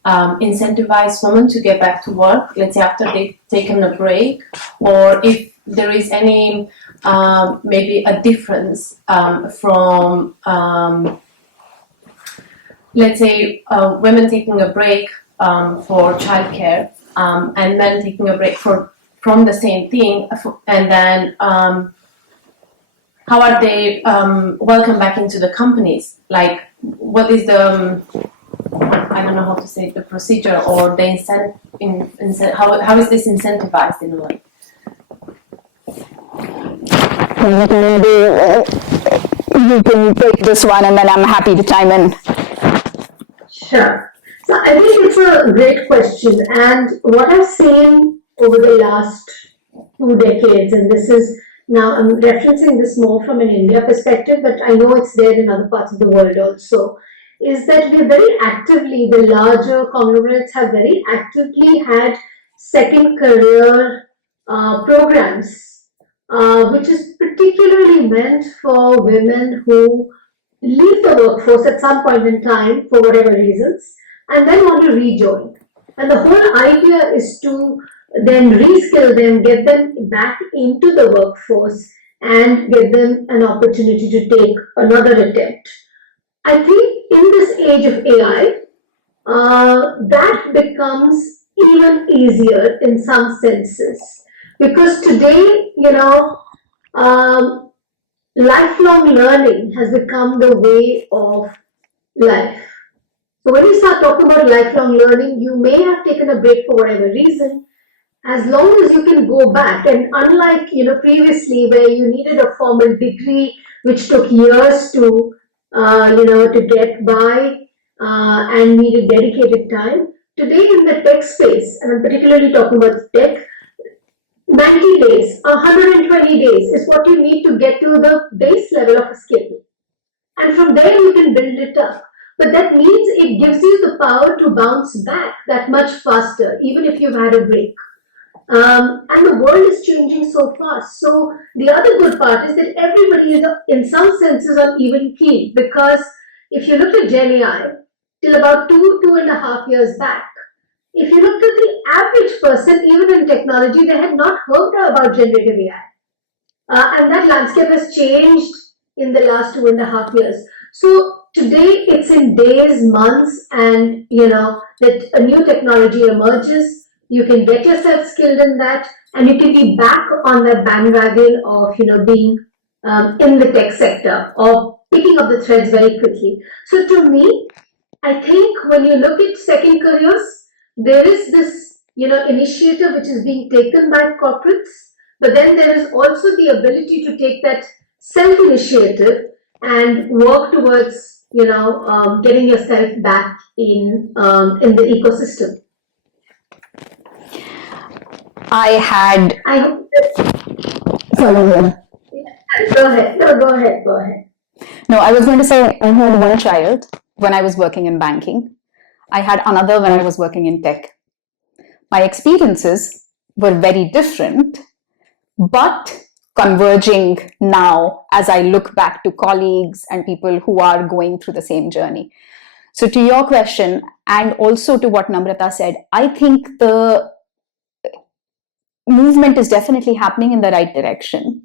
incentivize women to get back to work, let's say after they've taken a break, or if there is any maybe a difference from let's say women taking a break for childcare and men taking a break from the same thing, and then how are they welcome back into the companies? Like, what is the I don't know how to say, the procedure or the how is this incentivized in a way? You can take this one and then I'm happy to chime in. Sure. So I think it's a great question, and what I've seen over the last 2 decades, and this is now I'm referencing this more from an India perspective, but I know it's there in other parts of the world also, is that we very actively, the larger conglomerates have very actively had second career programs, which is particularly meant for women who leave the workforce at some point in time for whatever reasons and then want to rejoin. And the whole idea is to then reskill them, get them back into the workforce and get them an opportunity to take another attempt. I think in this age of AI, that becomes even easier in some senses, because today, lifelong learning has become the way of life. So when you start talking about lifelong learning, you may have taken a break for whatever reason. As long as you can go back, and unlike previously where you needed a formal degree which took years to get by and needed dedicated time, today in the tech space, and I'm particularly talking about tech, 90 days, 120 days is what you need to get to the base level of a skill. And from there you can build it up. But that means it gives you the power to bounce back that much faster, even if you've had a break. And the world is changing so fast. So the other good part is that everybody is, in some senses, on even keel. Because if you look at Gen AI, till about 2.5 years back, if you looked at the average person, even in technology, they had not heard about generative AI. And that landscape has changed in the last 2.5 years. So today it's in days, months, and that a new technology emerges. You can get yourself skilled in that, and you can be back on the bandwagon of being in the tech sector or picking up the threads very quickly. So to me, I think when you look at second careers, there is this initiative which is being taken by corporates, but then there is also the ability to take that self-initiative and work towards getting yourself back in the ecosystem. I hope Go ahead. No, go ahead. No, I was going to say I had one child when I was working in banking. I had another when I was working in tech. My experiences were very different, but converging now as I look back to colleagues and people who are going through the same journey. So to your question, and also to what Namrata said, I think the movement is definitely happening in the right direction.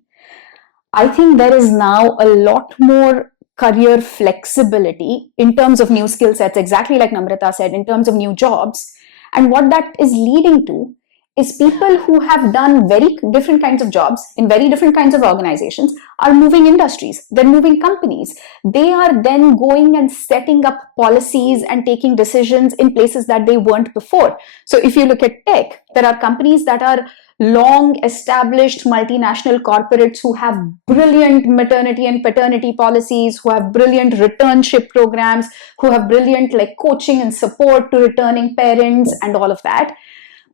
I think there is now a lot more career flexibility in terms of new skill sets, exactly like Namrata said, in terms of new jobs. And what that is leading to is people who have done very different kinds of jobs in very different kinds of organizations are moving industries, they're moving companies. They are then going and setting up policies and taking decisions in places that they weren't before. So if you look at tech, there are companies that are long established multinational corporates who have brilliant maternity and paternity policies, who have brilliant returnship programs, who have brilliant like coaching and support to returning parents and all of that.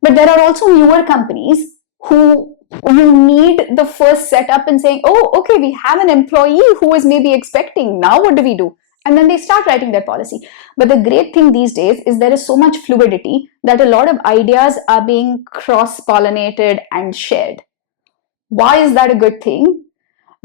But there are also newer companies who you need the first setup and saying, oh, okay, we have an employee who is maybe expecting, now what do we do? And then they start writing their policy. But the great thing these days is there is so much fluidity that a lot of ideas are being cross-pollinated and shared. Why is that a good thing?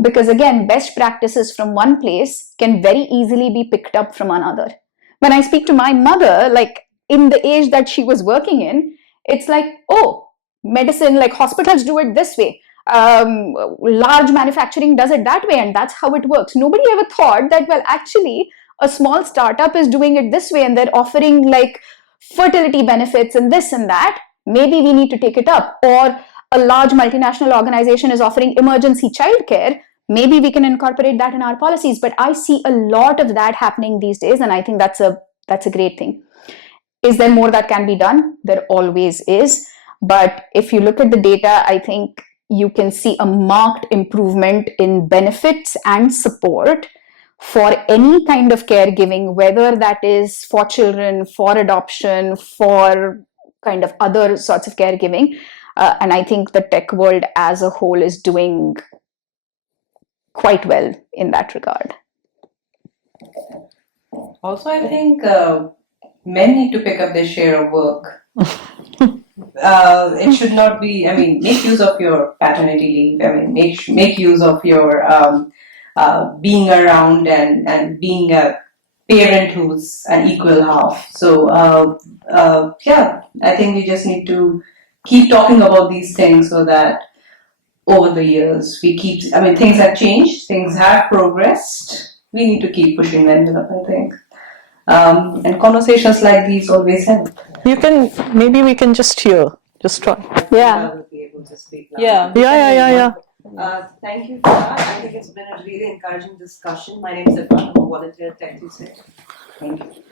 Because again, best practices from one place can very easily be picked up from another. When I speak to my mother, like in the age that she was working in, it's like, oh, medicine, like hospitals do it this way. Large manufacturing does it that way, and that's how it works. Nobody ever thought that, well, actually, a small startup is doing it this way and they're offering like fertility benefits and this and that. Maybe we need to take it up. Or a large multinational organization is offering emergency childcare. Maybe we can incorporate that in our policies. But I see a lot of that happening these days, and I think that's a great thing. Is there more that can be done? There always is. But if you look at the data, I think you can see a marked improvement in benefits and support for any kind of caregiving, whether that is for children, for adoption, for kind of other sorts of caregiving. And I think the tech world as a whole is doing quite well in that regard. Also, I think men need to pick up their share of work. It should not be, I mean, make use of your paternity leave. I mean, make use of your being around and being a parent who's an equal half. So, yeah, I think we just need to keep talking about these things so that over the years we keep, I mean, things have changed, things have progressed. We need to keep pushing the envelope, I think. And conversations like these always help. You can, maybe we can just hear, just try. Yeah. Yeah. Thank you for that. I think it's been a really encouraging discussion. My name is Aditya. I'm a volunteer at Tech Tuesday. Thank you.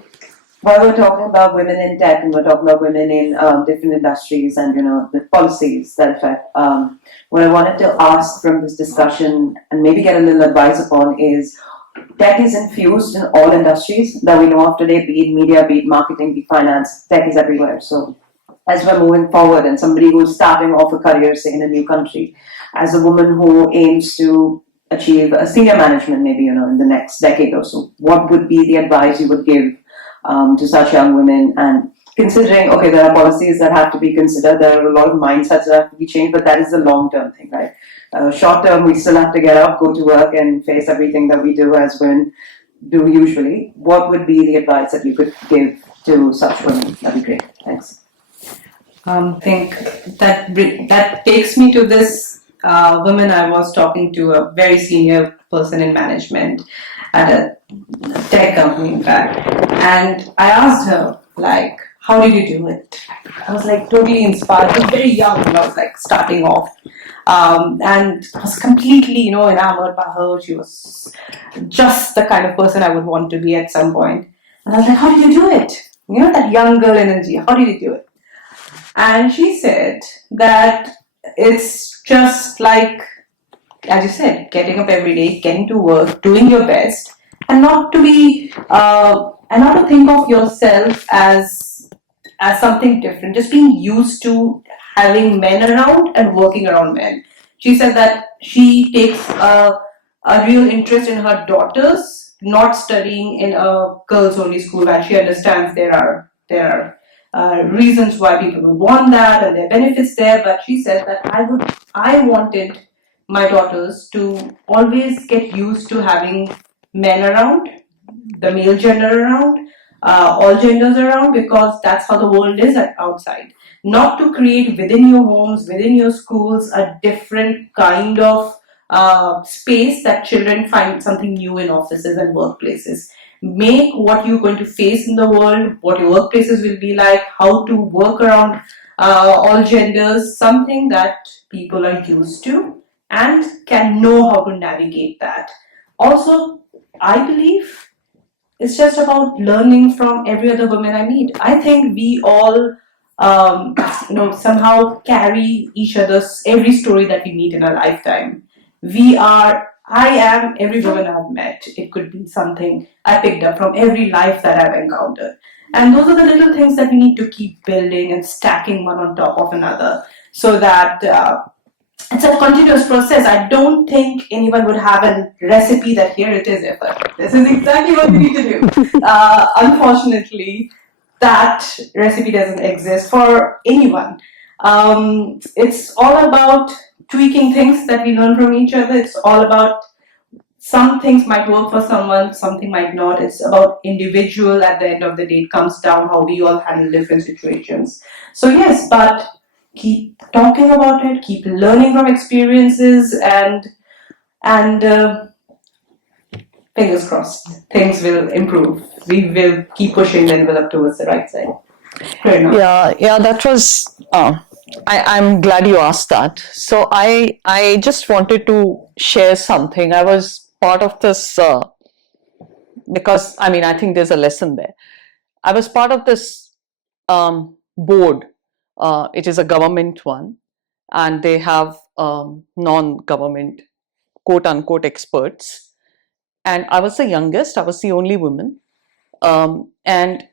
While we're talking about women in tech and we're talking about women in different industries and the policies that affect, what I wanted to ask from this discussion and maybe get a little advice upon is tech is infused in all industries that we know of today, be it media, be it marketing, be it finance. Tech is everywhere. So as we're moving forward and somebody who's starting off a career, say in a new country, as a woman who aims to achieve a senior management maybe in the next decade or so, what would be the advice you would give to such young women? And considering, okay, there are policies that have to be considered, there are a lot of mindsets that have to be changed, but that is a long-term thing, right? Short term, we still have to get up, go to work and face everything that we do as women do usually. What would be the advice that you could give to such women? That'd be great. Thanks. I think that takes me to this woman I was talking to, a very senior person in management at a tech company, in fact. And I asked her, like, how did you do it? I was like totally inspired. I was very young when I was like starting off. And I was completely, enamored by her. She was just the kind of person I would want to be at some point. And I was like, how did you do it? That young girl energy. How did you do it? And she said that it's just like, as you said, getting up every day, getting to work, doing your best, and not to be, and not to think of yourself as something different. Just being used to having men around and working around men. She said that she takes a real interest in her daughters not studying in a girls-only school, and she understands there are reasons why people would want that and there are benefits there. But she said that I wanted my daughters to always get used to having men around, the male gender around, all genders around, because that's how the world is outside. Not to create within your homes, within your schools, a different kind of space that children find something new in offices and workplaces. Make what you're going to face in the world, what your workplaces will be like, how to work around all genders, something that people are used to and can know how to navigate that. Also, I believe it's just about learning from every other woman I meet. I think we all, somehow carry each other's every story that we meet in our lifetime. I am every woman I've met. It could be something I picked up from every life that I've encountered. And those are the little things that we need to keep building and stacking one on top of another, so that it's a continuous process. I don't think anyone would have a recipe that here it is, this is exactly what we need to do. Unfortunately, that recipe doesn't exist for anyone. It's all about tweaking things that we learn from each other. It's all about some things might work for someone, something might not. It's about individual. At the end of the day, it comes down how we all handle different situations. So yes, but keep talking about it, keep learning from experiences, and fingers crossed, things will improve. We will keep pushing the envelope towards the right side. Yeah, that was. I'm glad you asked that. So I just wanted to share something. I was part of this because I think there's a lesson there. I was part of this board. It is a government one, and they have non-government quote unquote experts. And I was the youngest. I was the only woman. And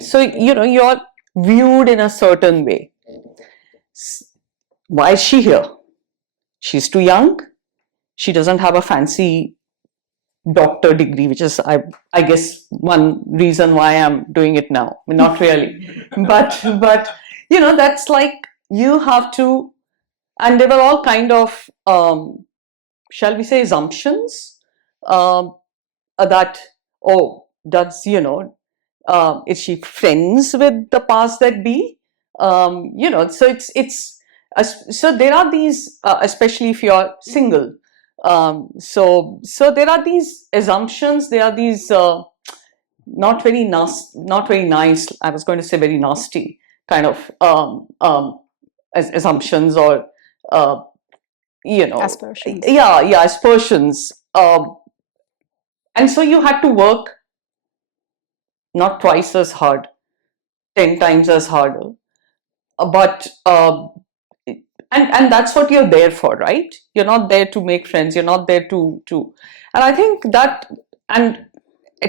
so you're viewed in a certain way. Why is she here? She's too young. She doesn't have a fancy doctor degree, which is, I guess, one reason why I'm doing it now. Not really, but that's like you have to. And there were all kind of, shall we say, assumptions that is she friends with the past that be? So so there are these, especially if you're single. So there are these assumptions. There are these not very nice. I was going to say very nasty kind of assumptions or Aspersions. Yeah, aspersions. And so you had to work not twice as hard, 10 times as harder, but and that's what you're there for, right? You're not there to make friends. You're not there to and I think that, and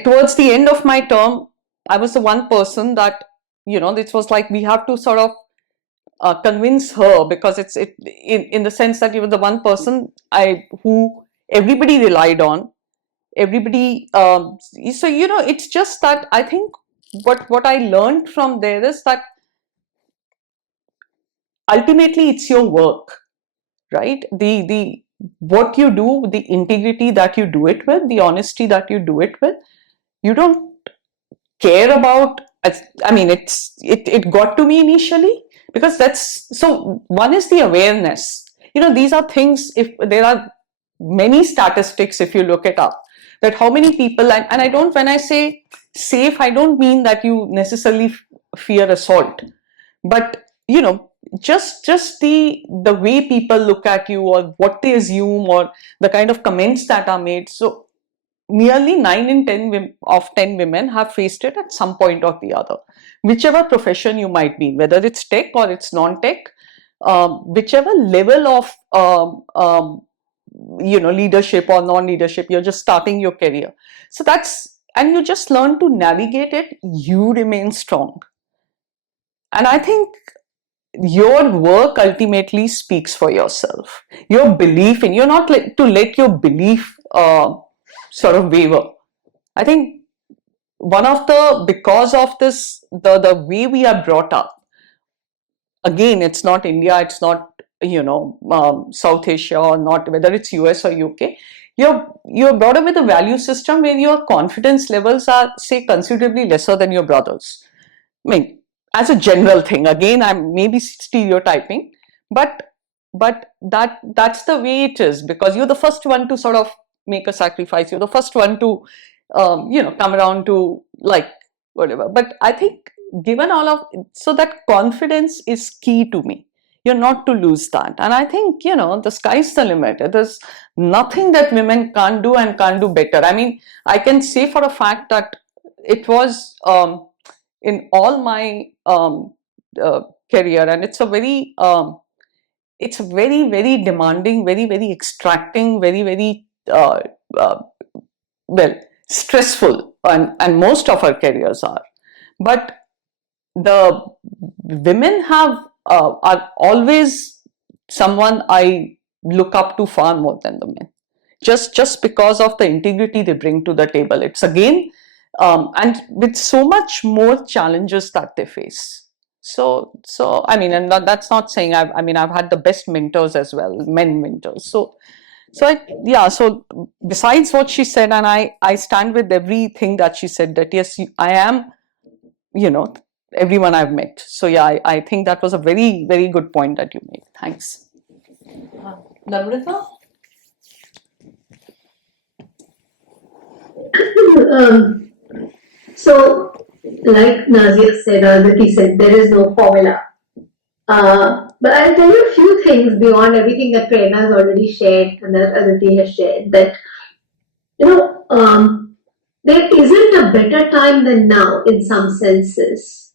towards the end of my term, I was the one person that it was like we have to sort of convince her, because it's in the sense that you were the one person who everybody relied on. Everybody, so it's just that I think what I learned from there is that ultimately it's your work, right? The what you do, the integrity that you do it with, the honesty that you do it with, you don't care about. It got to me initially, because so one is the awareness. These are things, if there are many statistics, if you look it up, that how many people, and I don't, when I say safe, I don't mean that you necessarily fear assault, but just the way people look at you, or what they assume, or the kind of comments that are made. So nearly 9 in 10 of 10 women have faced it at some point or the other, whichever profession you might be, whether it's tech or it's non-tech, whichever level of leadership or non-leadership, you're just starting your career. So and you just learn to navigate it. You remain strong, and I think your work ultimately speaks for yourself. Your belief in, you're not to let your belief sort of waver. I think because of this, the way we are brought up, again, it's not India, it's not South Asia or not, whether it's US or UK, you're brought up with a value system where your confidence levels are, say, considerably lesser than your brothers. I mean, as a general thing, again, I'm maybe stereotyping, but that's the way it is, because you're the first one to sort of make a sacrifice. You're the first one to come around to like whatever. But I think given all of, so that confidence is key to me. You're not to lose that. And I think, the sky's the limit. There's nothing that women can't do and can't do better. I mean, I can say for a fact that it was in all my career, and it's a very very demanding, very, very extracting, very, very stressful, and most of our careers are. But the women are always someone I look up to far more than the men, just because of the integrity they bring to the table. It's again, and with so much more challenges that they face. So I mean, and that's not saying I've had the best mentors as well, men mentors. So besides what she said, and I stand with everything that she said, that yes, I am, everyone I've met. So yeah, I think that was a very, very good point that you made. Thanks. Namrata? So, like Nazia said, or Aditya said, there is no formula. But I'll tell you a few things beyond everything that Prerna has already shared and that Aditya has shared, that, there isn't a better time than now in some senses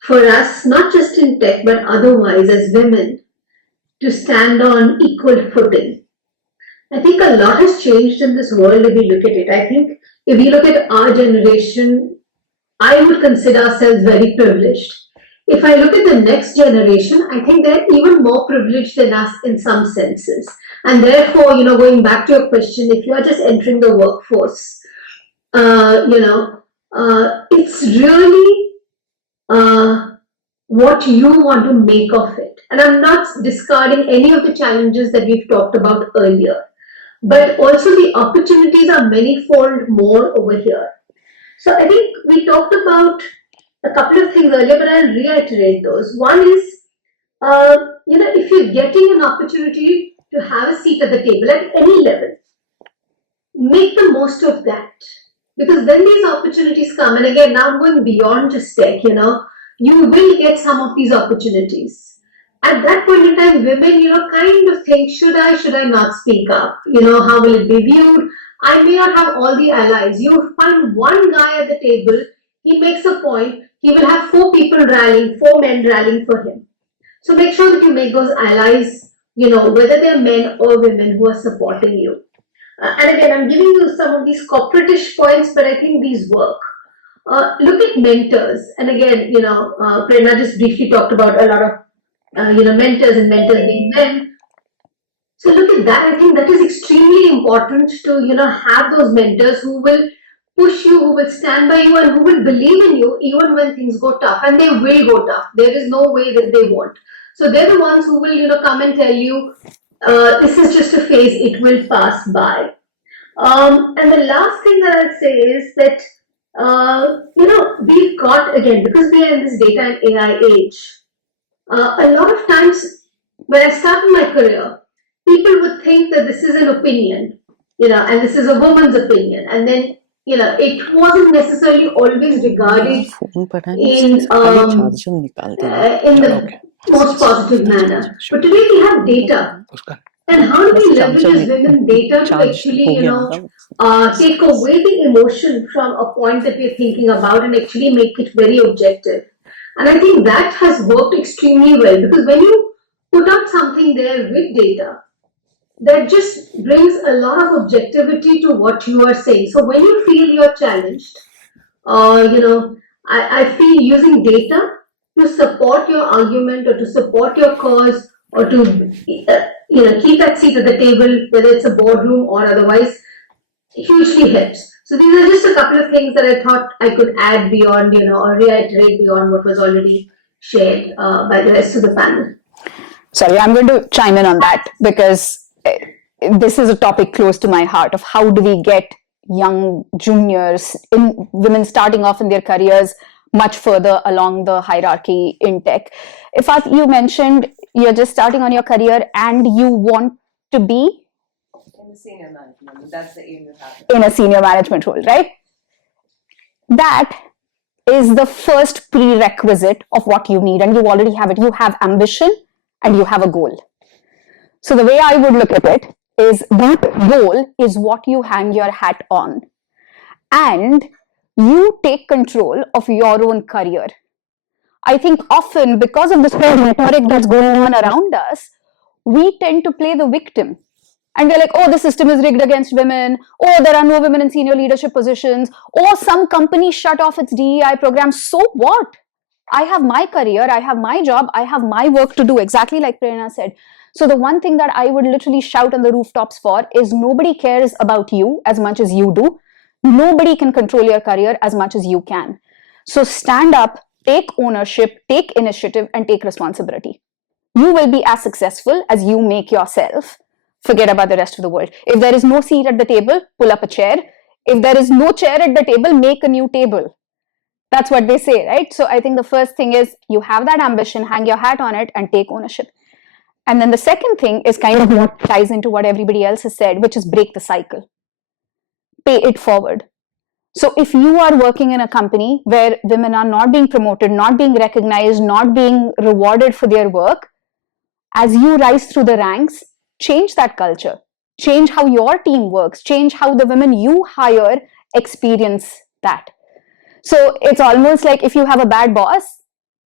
for us, not just in tech, but otherwise as women, to stand on equal footing. I think a lot has changed in this world if we look at it. I think if we look at our generation, I would consider ourselves very privileged. If I look at the next generation, I think they're even more privileged than us in some senses. And therefore, going back to your question, if you're just entering the workforce, it's really what you want to make of it. And I'm not discarding any of the challenges that we've talked about earlier, but also the opportunities are many-fold more over here. So I think we talked about a couple of things earlier, but I'll reiterate those. One is, if you're getting an opportunity to have a seat at the table at any level, make the most of that. Because when these opportunities come, and again, now I'm going beyond just tech, you will get some of these opportunities. At that point in time, women, kind of think, should I not speak up? How will it be viewed? I may not have all the allies. You find one guy at the table, he makes a point, he will have 4 people rallying, 4 men rallying for him. So make sure that you make those allies, whether they're men or women who are supporting you. And again, I'm giving you some of these corporate-ish points, but I think these work. Look at mentors. And again, Prerna just briefly talked about a lot of, mentors and mentors being men. So look at that. I think that is extremely important to, have those mentors who will push you, who will stand by you, and who will believe in you even when things go tough. And they will go tough. There is no way that they won't. So they're the ones who will, come and tell you, this is just a phase, it will pass by. And the last thing that I'll say is that, we've got, again, because we are in this data and AI age, a lot of times when I started my career, people would think that this is an opinion, and this is a woman's opinion. And then, it wasn't necessarily always regarded in the most positive manner. But today we have data. And how do we leverage as women data to actually, take away the emotion from a point that we're thinking about and actually make it very objective? And I think that has worked extremely well, because when you put out something there with data, that just brings a lot of objectivity to what you are saying. So when you feel you're challenged, I feel using data to support your argument or to support your cause or to keep that seat at the table, whether it's a boardroom or otherwise, hugely helps. So these are just a couple of things that I thought I could add beyond, or reiterate beyond what was already shared by the rest of the panel. Sorry, I'm going to chime in on that because this is a topic close to my heart of how do we get young juniors, women starting off in their careers much further along the hierarchy in tech. Ifat, you mentioned you're just starting on your career and you want to be In the senior management, that's the aim you have. in a senior management role, right? That is the first prerequisite of what you need, and you already have it. You have ambition and you have a goal. So the way I would look at it is that goal is what you hang your hat on, and you take control of your own career. I think often because of this whole rhetoric that's going on around us, we tend to play the victim. And we're like, oh, the system is rigged against women. Oh, there are no women in senior leadership positions. Or some company shut off its DEI program. So what? I have my career. I have my job. I have my work to do, exactly like Prerna said. So the one thing that I would literally shout on the rooftops for is nobody cares about you as much as you do. Nobody can control your career as much as you can. So stand up, take ownership, take initiative, and take responsibility. You will be as successful as you make yourself. Forget about the rest of the world. If there is no seat at the table, pull up a chair. If there is no chair at the table, make a new table. That's what they say, right? So I think the first thing is you have that ambition, hang your hat on it, and take ownership. And then the second thing is kind of what ties into what everybody else has said, which is break the cycle. Pay it forward. So if you are working in a company where women are not being promoted, not being recognized, not being rewarded for their work, as you rise through the ranks, change that culture. Change how your team works. Change how the women you hire experience that. So it's almost like if you have a bad boss,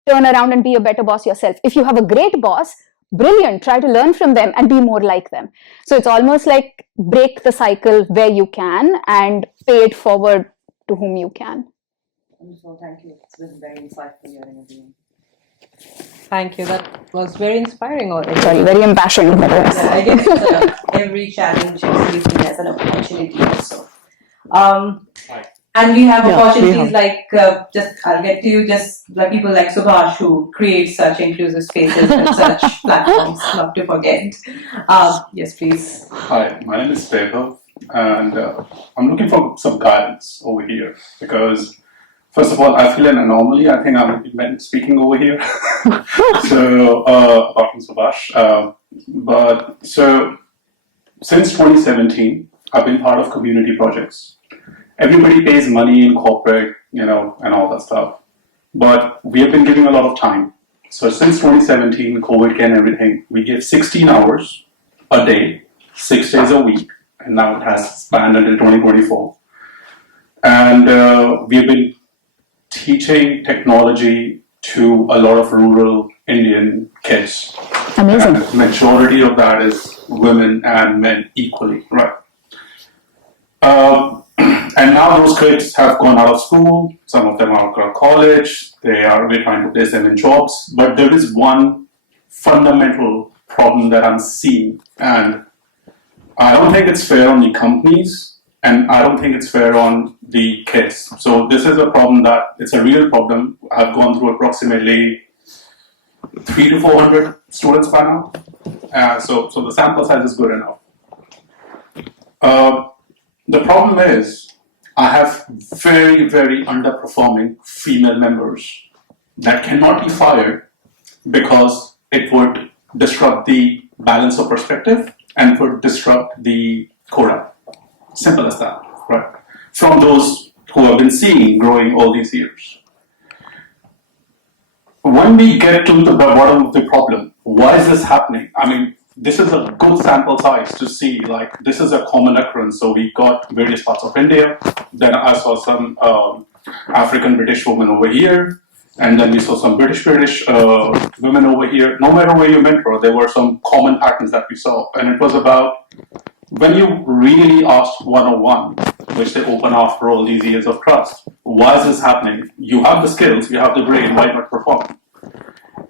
turn around and be a better boss yourself. If you have a great boss, brilliant, try to learn from them and be more like them. So it's almost like break the cycle where you can and pay it forward to whom you can. Wonderful, thank you. It's been very insightful hearing you. Thank you. That was very inspiring already. Sorry, very impassioned. Yeah, I guess every challenge is seen as an opportunity also. And we have opportunities like, I'll get to you, just like people like Subhash who create such inclusive spaces and such platforms, not to forget. Yes, please. Hi, my name is Vaibhav, and I'm looking for some guidance over here because, first of all, I feel an anomaly. I think I'm speaking over here. So, apart from Subhash. But since 2017, I've been part of community projects. Everybody pays money in corporate, and all that stuff. But we have been giving a lot of time. So since 2017, COVID and everything, we give 16 hours a day, 6 days a week, and now it has spanned until 2024. And we've been teaching technology to a lot of rural Indian kids. Amazing. And the majority of that is women and men equally, right? And now those kids have gone out of school, some of them are out of college, we're trying to place them in jobs, but there is one fundamental problem that I'm seeing, and I don't think it's fair on the companies, and I don't think it's fair on the kids. So this is a problem it's a real problem. I've gone through approximately 300 to 400 students by now, so the sample size is good enough. The problem is, I have very, very underperforming female members that cannot be fired because it would disrupt the balance of perspective and would disrupt the quota. Simple as that, right? From those who have been seeing growing all these years. When we get to the bottom of the problem, why is this happening? I mean, this is a good sample size to see, like, this is a common occurrence. So we got various parts of India, then I saw some African British women over here, and then we saw some British women over here. No matter where you mentor, there were some common patterns that we saw. And it was about, when you really asked 101, which they open after all these years of trust, why is this happening? You have the skills, you have the brain, why not perform?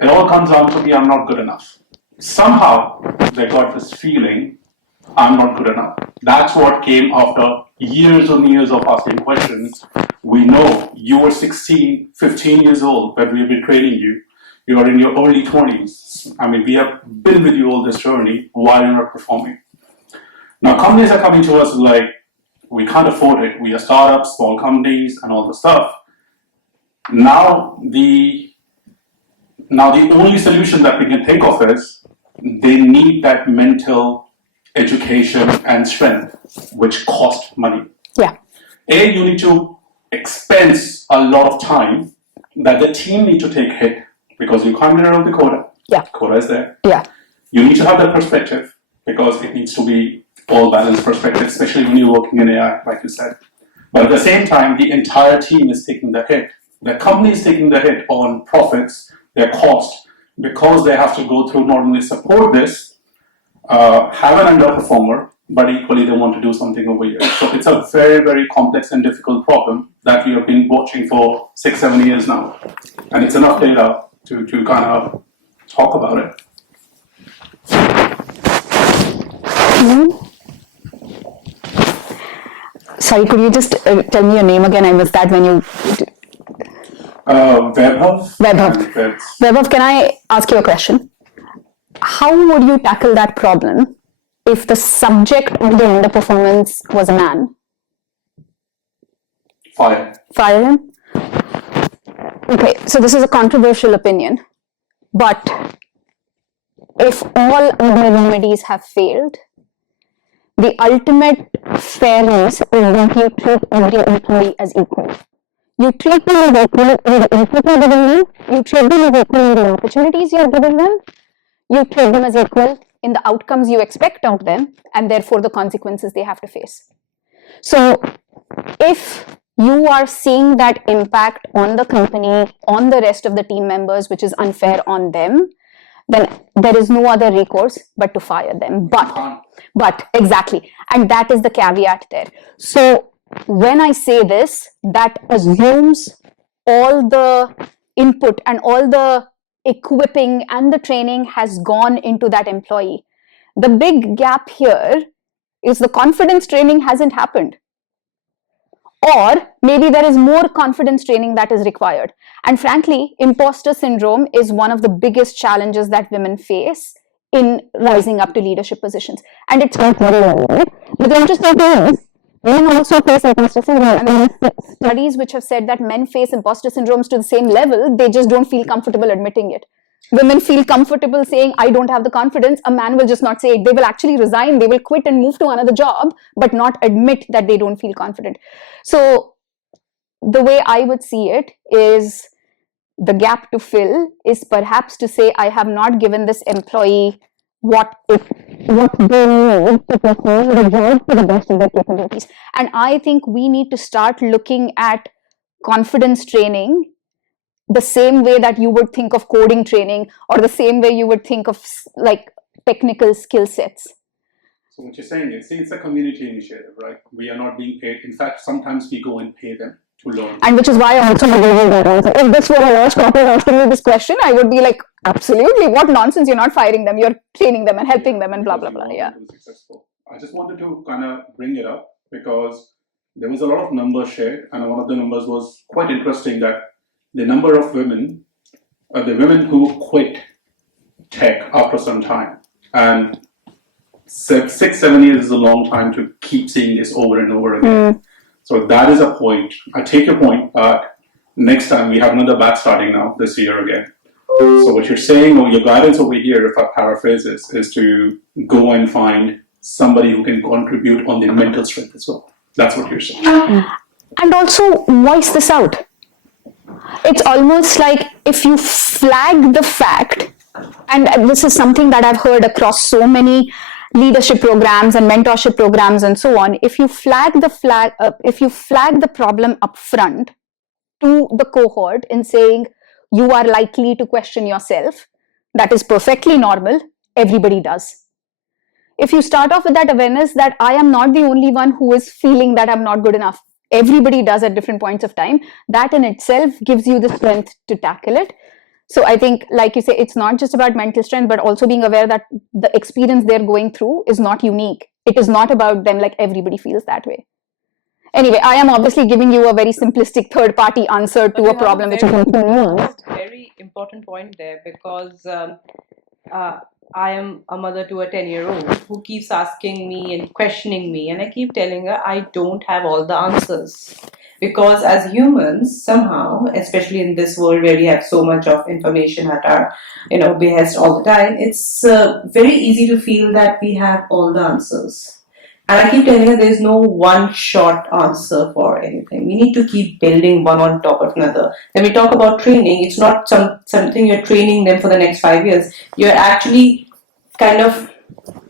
It all comes down to me, I'm not good enough. Somehow they got this feeling, I'm not good enough. That's what came after years and years of asking questions. We know you were 16, 15 years old when we've been training you. you're in your early 20s. I mean, we have been with you all this journey while you're not performing. Now, companies are coming to us like, we can't afford it. We are startups, small companies, and all the stuff. Now the only solution that we can think of is they need that mental education and strength, which cost money. Yeah. You need to expense a lot of time that the team need to take hit because you can't get rid of the quota. Yeah. Quota is there. Yeah. You need to have that perspective because it needs to be all balanced perspective, especially when you're working in AI, like you said. But at the same time, the entire team is taking the hit. The company is taking the hit on profits, their cost, because they have to go through not only support this, have an underperformer, but equally they want to do something over here. So it's a very, very complex and difficult problem that we have been watching for 6-7 years now. And it's enough data to kind of talk about it. Mm-hmm. Sorry, could you just tell me your name again? I missed that when you... Vaibhav. Vaibhav, can I ask you a question? How would you tackle that problem if the subject of the underperformance was a man? Fire him? Okay, so this is a controversial opinion, but if all other remedies have failed, the ultimate fairness is that you treat every employee as equal. You treat them as equal in the input you're giving them, you treat them as equal in the opportunities you're giving them, you treat them as equal in the outcomes you expect of them, and therefore the consequences they have to face. So, if you are seeing that impact on the company, on the rest of the team members, which is unfair on them, then there is no other recourse but to fire them. But exactly, and that is the caveat there. So when I say this, that assumes all the input and all the equipping and the training has gone into that employee. The big gap here is the confidence training hasn't happened. Or maybe there is more confidence training that is required. And frankly, imposter syndrome is one of the biggest challenges that women face in rising up to leadership positions. And it's not very well, right? But the interesting thing is, men also face imposter syndrome. And there are studies which have said that men face imposter syndromes to the same level, they just don't feel comfortable admitting it. Women feel comfortable saying, I don't have the confidence. A man will just not say it. They will actually resign, they will quit and move to another job, but not admit that they don't feel confident. So the way I would see it is the gap to fill is perhaps to say, I have not given this employee what they need to perform the job to the best of their capabilities. And I think we need to start looking at confidence training the same way that you would think of coding training, or the same way you would think of like technical skill sets. So what you're saying is, see, it's a community initiative, right? We are not being paid. In fact, sometimes we go and pay them to learn. And which is why I also believe that answer. If this were a large corporate asking me this question, I would be like, absolutely, what nonsense, you're not firing them, you're training them and helping them and blah, blah, blah. Yeah. Successful. I just wanted to kind of bring it up because there was a lot of numbers shared, and one of the numbers was quite interesting, that the number of women, the women who quit tech after some time, and 6-7 years is a long time to keep seeing this over and over again. So that is a point. I take your point, but next time we have another batch starting now this year again. So what you're saying, or your guidance over here, if I paraphrase this, is to go and find somebody who can contribute on the mental strength as well. That's what you're saying. And also voice this out. It's almost like if you flag the fact, and this is something that I've heard across so many leadership programs and mentorship programs and so on, if you flag the problem up front to the cohort in saying you are likely to question yourself, that is perfectly normal, everybody does. If you start off with that awareness that I am not the only one who is feeling that I'm not good enough, everybody does at different points of time, that in itself gives you the strength to tackle it. So I think, like you say, it's not just about mental strength, but also being aware that the experience they're going through is not unique. It is not about them, like everybody feels that way. Anyway, I am obviously giving you a very simplistic third-party answer to a problem which is very important point there, because I am a mother to a 10-year-old who keeps asking me and questioning me, and I keep telling her I don't have all the answers. Because as humans, somehow, especially in this world where we have so much of information at our, behest all the time, it's very easy to feel that we have all the answers. And I keep telling her there's no one short answer for anything. We need to keep building one on top of another. When we talk about training, it's not something you're training them for the next 5 years. You're actually kind of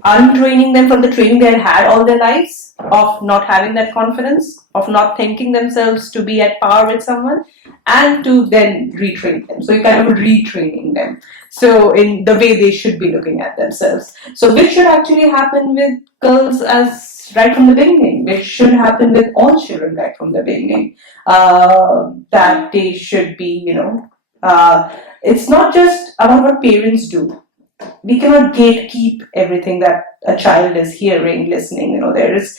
untraining them from the training they had all their lives, of not having that confidence, of not thinking themselves to be at par with someone, and to then retrain them. So you're kind of retraining them. So in the way they should be looking at themselves. So which should actually happen with girls as right from the beginning, which should happen with all children right from the beginning. That they should be, it's not just about what parents do. We cannot gatekeep everything that a child is hearing, listening. There is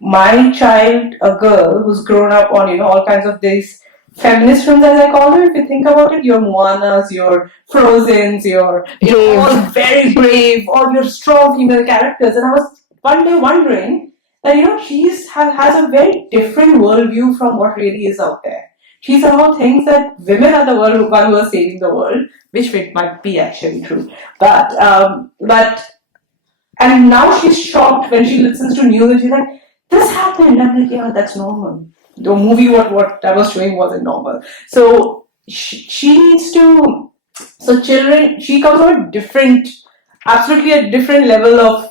my child, a girl who's grown up on, all kinds of these feminist films, as I call it. If you think about it, your Moanas, your Frozens, you're all very brave, all your strong female characters. And I was one day wondering that, she has a very different worldview from what really is out there. She somehow thinks that women are the one who are saving the world, which might be actually true. But and now she's shocked when she listens to news and she's like, this happened. I'm like, yeah, that's normal. The movie, what I was showing wasn't normal. So she needs to, so children, she comes from absolutely a different level of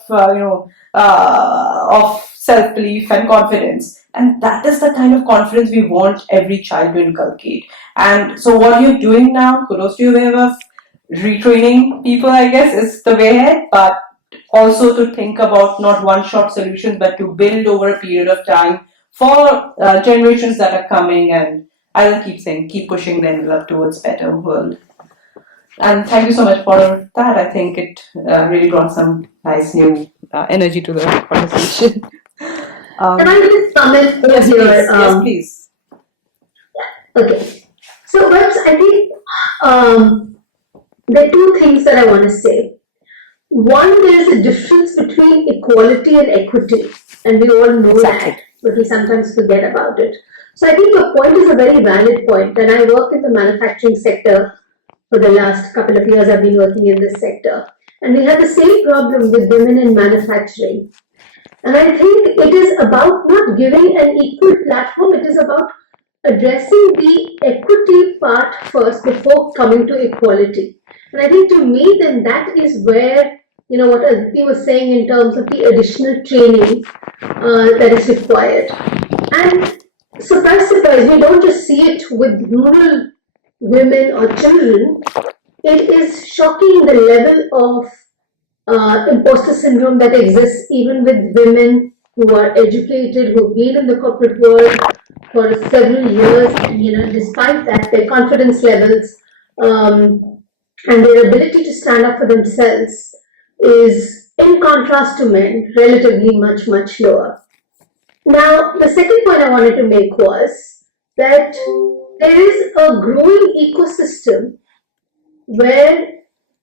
self-belief and confidence. And that is the kind of confidence we want every child to inculcate. And so what you're doing now, kudos to your way of retraining people, I guess, is the way ahead. But also to think about not one-shot solutions, but to build over a period of time for generations that are coming. And I will keep saying, keep pushing the envelope towards a better world. And thank you so much for that. I think it really brought some nice new energy to the conversation. Can I just comment over Yes, here? please. Yes, please. Okay. So, perhaps I think there are two things that I want to say. One, there is a difference between equality and equity, and we all know that, but we sometimes forget about it. So I think your point is a very valid point, and I work in the manufacturing sector. For the last couple of years, I've been working in this sector, and we have the same problem with women in manufacturing. And I think it is about not giving an equal platform, it is about addressing the equity part first before coming to equality. And I think to me, then that is where, what Aditya was saying in terms of the additional training that is required. And surprise, we don't just see it with rural women or children. It is shocking the level of imposter syndrome that exists even with women who are educated, who've been in the corporate world for several years, and despite that, their confidence levels and their ability to stand up for themselves is, in contrast to men, relatively much, much lower. Now, the second point I wanted to make was that there is a growing ecosystem where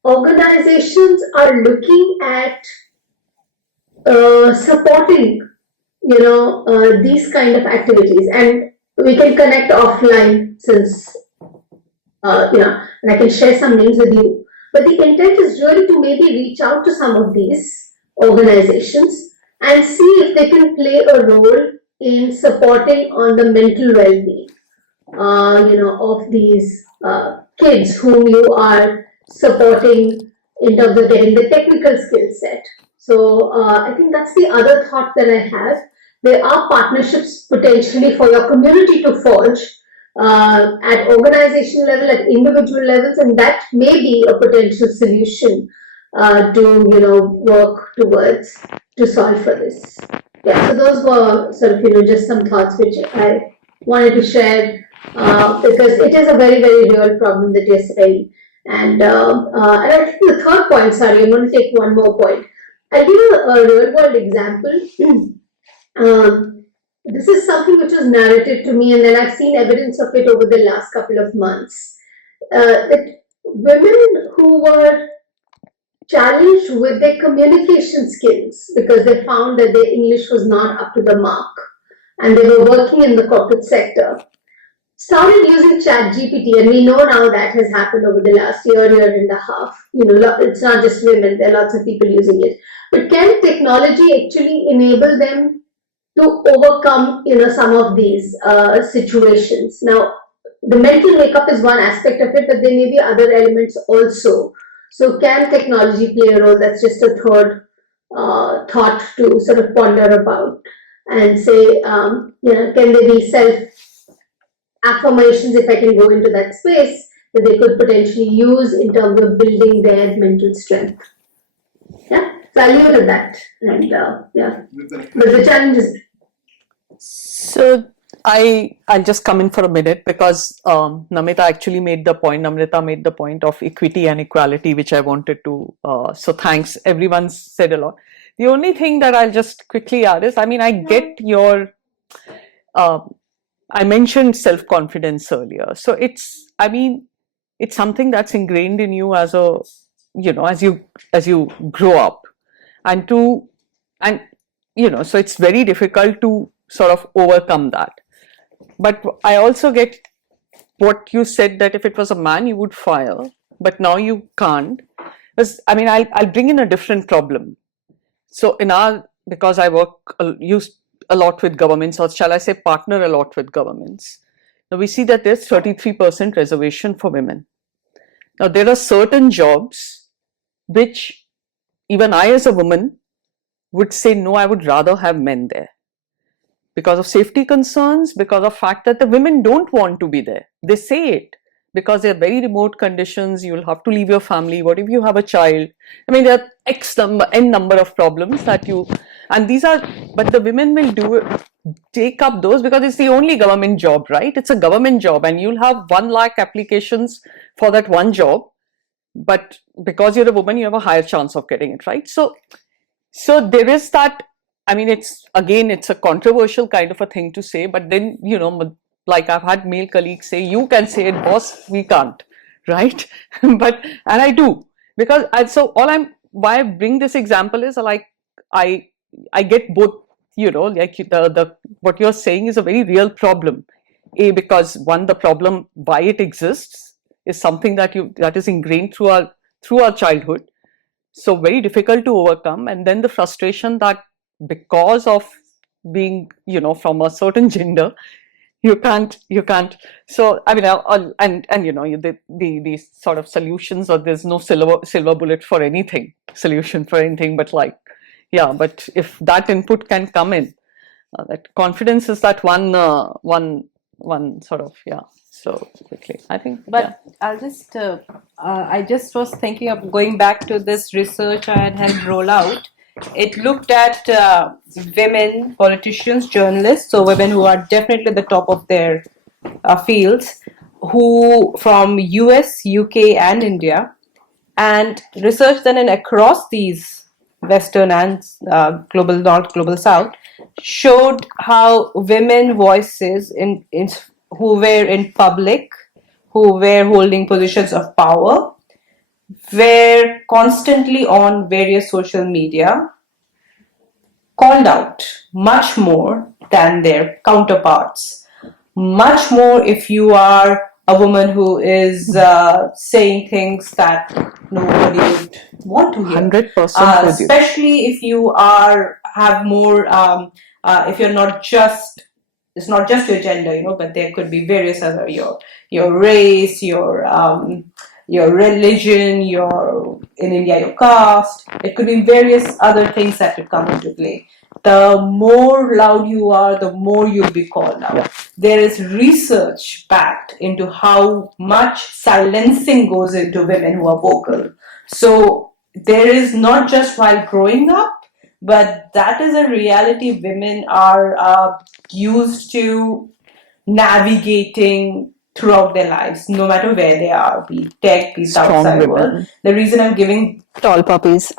organizations are looking at supporting, these kind of activities, and we can connect offline since, and I can share some names with you. But the intent is really to maybe reach out to some of these organizations and see if they can play a role in supporting on the mental well-being, of these kids whom you are supporting in terms of getting the technical skill set. So I think that's the other thought that I have. There are partnerships potentially for your community to forge at organizational level, at individual levels, and that may be a potential solution to work towards to solve for this. Yeah, so those were sort of just some thoughts which I wanted to share because it is a very, very real problem that you're saying. And I think the third point, sorry, I'm going to take one more point. I'll give a real world example. This is something which was narrated to me, and then I've seen evidence of it over the last couple of months. that women who were challenged with their communication skills because they found that their English was not up to the mark and they were working in the corporate sector, started using ChatGPT, and we know now that has happened over the last year and a half. It's not just women, there are lots of people using it. But can technology actually enable them to overcome, some of these situations? Now, the mental makeup is one aspect of it, but there may be other elements also. So can technology play a role? That's just a third thought to sort of ponder about and say, can there be self-affirmations, if I can go into that space, that they could potentially use in terms of building their mental strength? Yeah, so I'll leave it at that. And but the challenge is. So I'll just come in for a minute because Namrata actually made the point. Namrata made the point of equity and equality, which I wanted to. So thanks. Everyone said a lot. The only thing that I'll just quickly add is, I get your. I mentioned self-confidence earlier. So it's something that's ingrained in you as a, as you grow up, so it's very difficult to sort of overcome that. But I also get what you said, that if it was a man, you would file, but now you can't. Because, I'll bring in a different problem. So because I use a lot with governments, or shall I say partner a lot with governments. Now we see that there's 33% reservation for women. Now there are certain jobs which even I as a woman would say, no, I would rather have men there. Because of safety concerns, because of fact that the women don't want to be there. They say it because they're very remote conditions. You'll have to leave your family. What if you have a child? There are n number of problems that but the women will take up those because it's the only government job, right? It's a government job and you'll have 1 lakh applications for that one job. But because you're a woman, you have a higher chance of getting it, right? So there is that. It's a controversial kind of a thing to say, but then, like I've had male colleagues say, you can say it, boss, we can't, right? And I do, because why I bring this example is like, I get both, like what you're saying is a very real problem. Because one, the problem, why it exists is something that is ingrained through our childhood. So very difficult to overcome. And then the frustration that because of being, from a certain gender, you can't. So the sort of solutions, or there's no silver bullet for anything, solution for anything, but but if that input can come in, that confidence is that one sort of, so quickly, I think. But I'll just, I just was thinking of going back to this research I had helped roll out. It looked at women politicians, journalists, so women who are definitely at the top of their fields, who from US, UK and India, and research then across these Western and global North, global South, showed how women voices who were in public, who were holding positions of power, were constantly on various social media, called out much more than their counterparts. Much more if you are a woman who is saying things that nobody would want to hear. 100% especially if you have more, if you're not just, it's not just your gender, but there could be various other, your race, your religion, in India, your caste. It could be various other things that could come into play. The more loud you are, the more you'll be called out. Yeah. There is research backed into how much silencing goes into women who are vocal. So there is not just while growing up, but that is a reality women are used to navigating throughout their lives, no matter where they are, be tech, be outside world. The reason I'm giving tall puppies.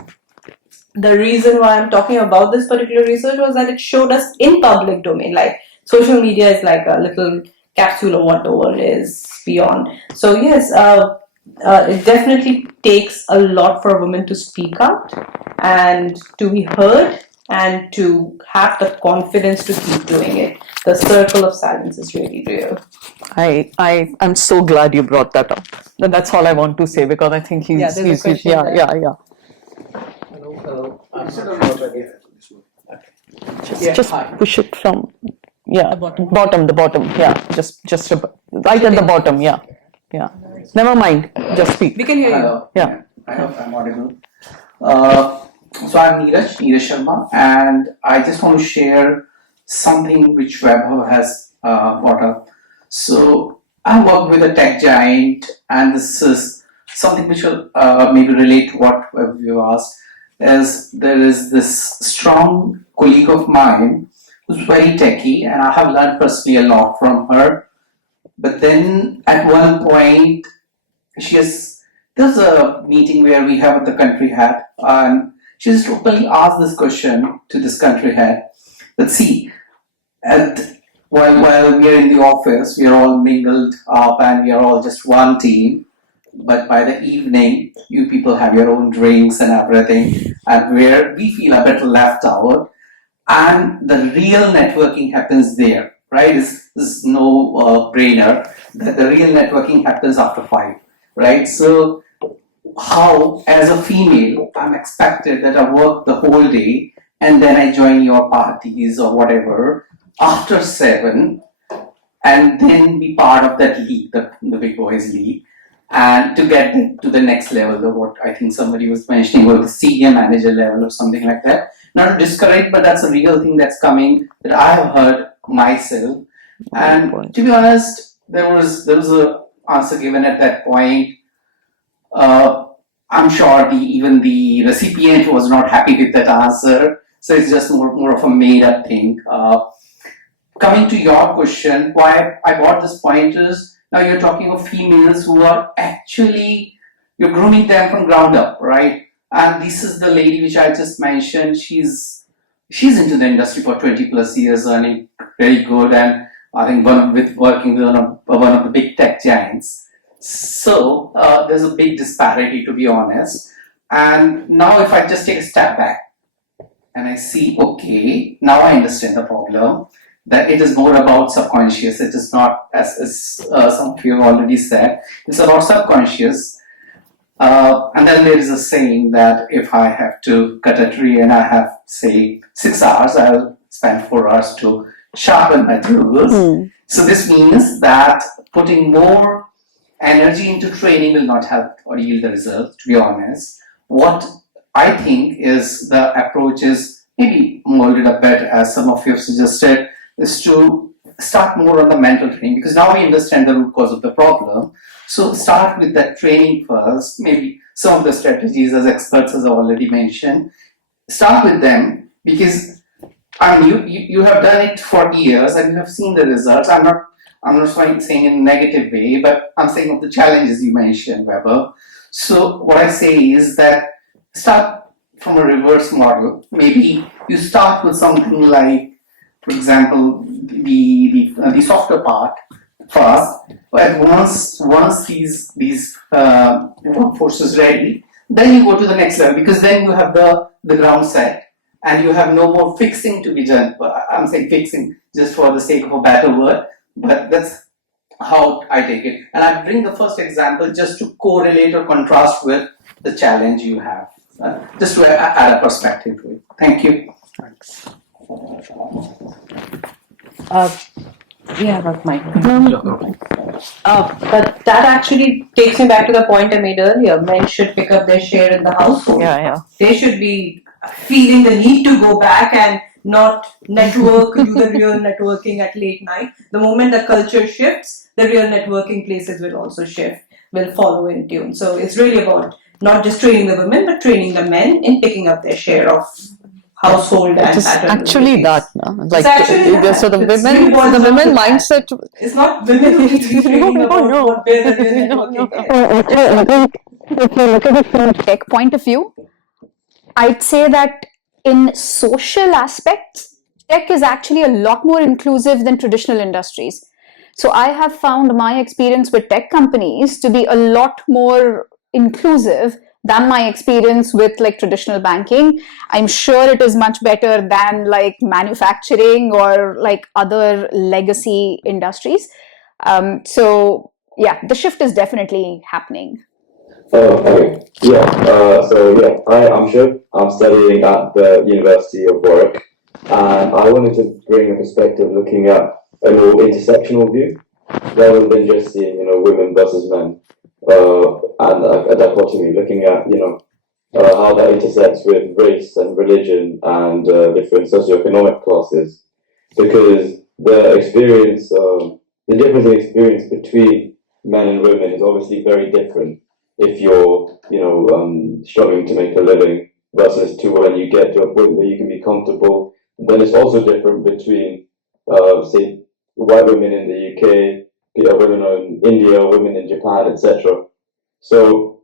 The reason why I'm talking about this particular research was that it showed us in public domain, like social media is like a little capsule of what the world is beyond. So yes, it definitely takes a lot for a woman to speak out and to be heard and to have the confidence to keep doing it. The circle of silence is really real. I'm so glad you brought that up. And that's all I want to say, because I think Yeah, there's a question there. yeah. Just hi. push it from, The bottom. the bottom, yeah, just right at the bottom, yeah. Never mind, just speak. We can hear you. Hello. Yeah. I hope I'm audible. So I'm Neeraj Sharma, and I just want to share something which Vaibhav has brought up. So I work with a tech giant, and this is something which will maybe relate to what you asked. Is there is this strong colleague of mine who's very techy, and I have learned personally a lot from her. But then at one point, there's a meeting where we have the country head, and she just openly asked this question to this country head. Let's see, while we are in the office, we are all mingled up and we are all just one team. But by the evening, you people have your own drinks and everything, and where we feel a bit left out, and the real networking happens there, right? This is no brainer. The real networking happens after 5, right? So, how, as a female, I'm expected that I work the whole day and then I join your parties or whatever after 7, and then be part of that league, the big boys league, and to get to the next level of what I think somebody was mentioning about the senior manager level or something like that. Not to discourage, but that's a real thing that's coming that I have heard myself. And to be honest, there was a answer given at that point. I'm sure even the recipient was not happy with that answer. So it's just more of a made up thing. Coming to your question, why I brought this point is, now you're talking of females who are actually, you're grooming them from ground up, right? And this is the lady which I just mentioned. She's into the industry for 20 plus years, earning very good, and I think working with one of the big tech giants. So there's a big disparity, to be honest. And now if I just take a step back and I see, okay, now I understand the problem, that it is more about subconscious. It is not, as some of you have already said, it's about subconscious. And then there is a saying that if I have to cut a tree and I have, say, 6 hours, I'll spend 4 hours to sharpen my tools. So this means that putting more energy into training will not help or yield the results, to be honest. What I think is the approach is maybe molded a bit, as some of you have suggested, is to start more on the mental training, because now we understand the root cause of the problem. So start with that training first, maybe some of the strategies as experts has already mentioned. Start with them, because you have done it for years and you have seen the results. I'm not saying in a negative way, but I'm saying of the challenges you mentioned, Weber. So what I say is that start from a reverse model. Maybe you start with something like, for example, the software part first. But once these workforce is ready, then you go to the next level, because then you have the ground set and you have no more fixing to be done. I'm saying fixing just for the sake of a better word, but that's how I take it. And I bring the first example just to correlate or contrast with the challenge you have, just to add a perspective to it. Thank you. Thanks. Yeah, that's my but that actually takes me back to the point I made earlier. Men should pick up their share in the household. Yeah. They should be feeling the need to go back and not network, do the real networking at late night. The moment the culture shifts, the real networking places will also shift, will follow in tune. So it's really about not just training the women, but training the men in picking up their share of household and It's actually that, no? Like, so the women mindset. It's not women who need to be training about what where the real networking is. If you look at it from a tech point of view, I'd say that in social aspects, tech is actually a lot more inclusive than traditional industries. So I have found my experience with tech companies to be a lot more inclusive than my experience with like traditional banking. I'm sure it is much better than like manufacturing or like other legacy industries. So yeah, the shift is definitely happening. Okay. Yeah. Hi, I'm Shiv. I'm studying at the University of Warwick, and I wanted to bring a perspective looking at a more intersectional view, rather than just seeing, women versus men, and a dichotomy, looking at, how that intersects with race and religion and different socioeconomic classes, because the difference in experience between men and women is obviously very different. If you're, struggling to make a living versus to when you get to a point where you can be comfortable, then it's also different between, say, white women in the UK, women in India, women in Japan, etc. So,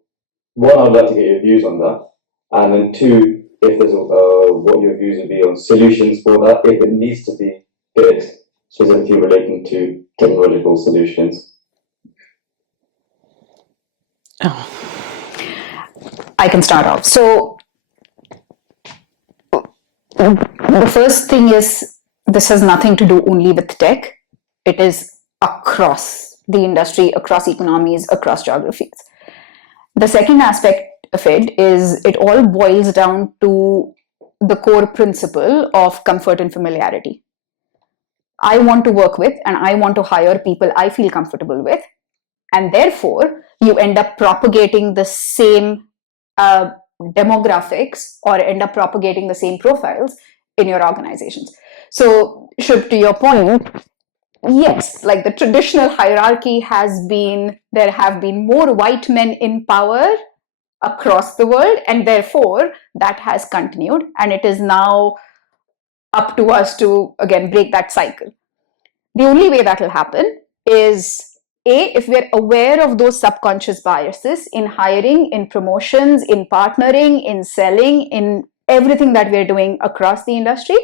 one, I'd like to get your views on that, and then two, if there's what your views would be on solutions for that, if it needs to be fixed, specifically relating to technological solutions. I can start off. So the first thing is, this has nothing to do only with tech. It is across the industry, across economies, across geographies. The second aspect of it is, it all boils down to the core principle of comfort and familiarity. I want to work with and I want to hire people I feel comfortable with, and therefore you end up propagating the same demographics or end up propagating the same profiles in your organizations. So, Shub, to your point, yes, like the traditional hierarchy has been, there have been more white men in power across the world, and therefore that has continued, and it is now up to us to again break that cycle. The only way that will happen is, if we're aware of those subconscious biases in hiring, in promotions, in partnering, in selling, in everything that we're doing across the industry.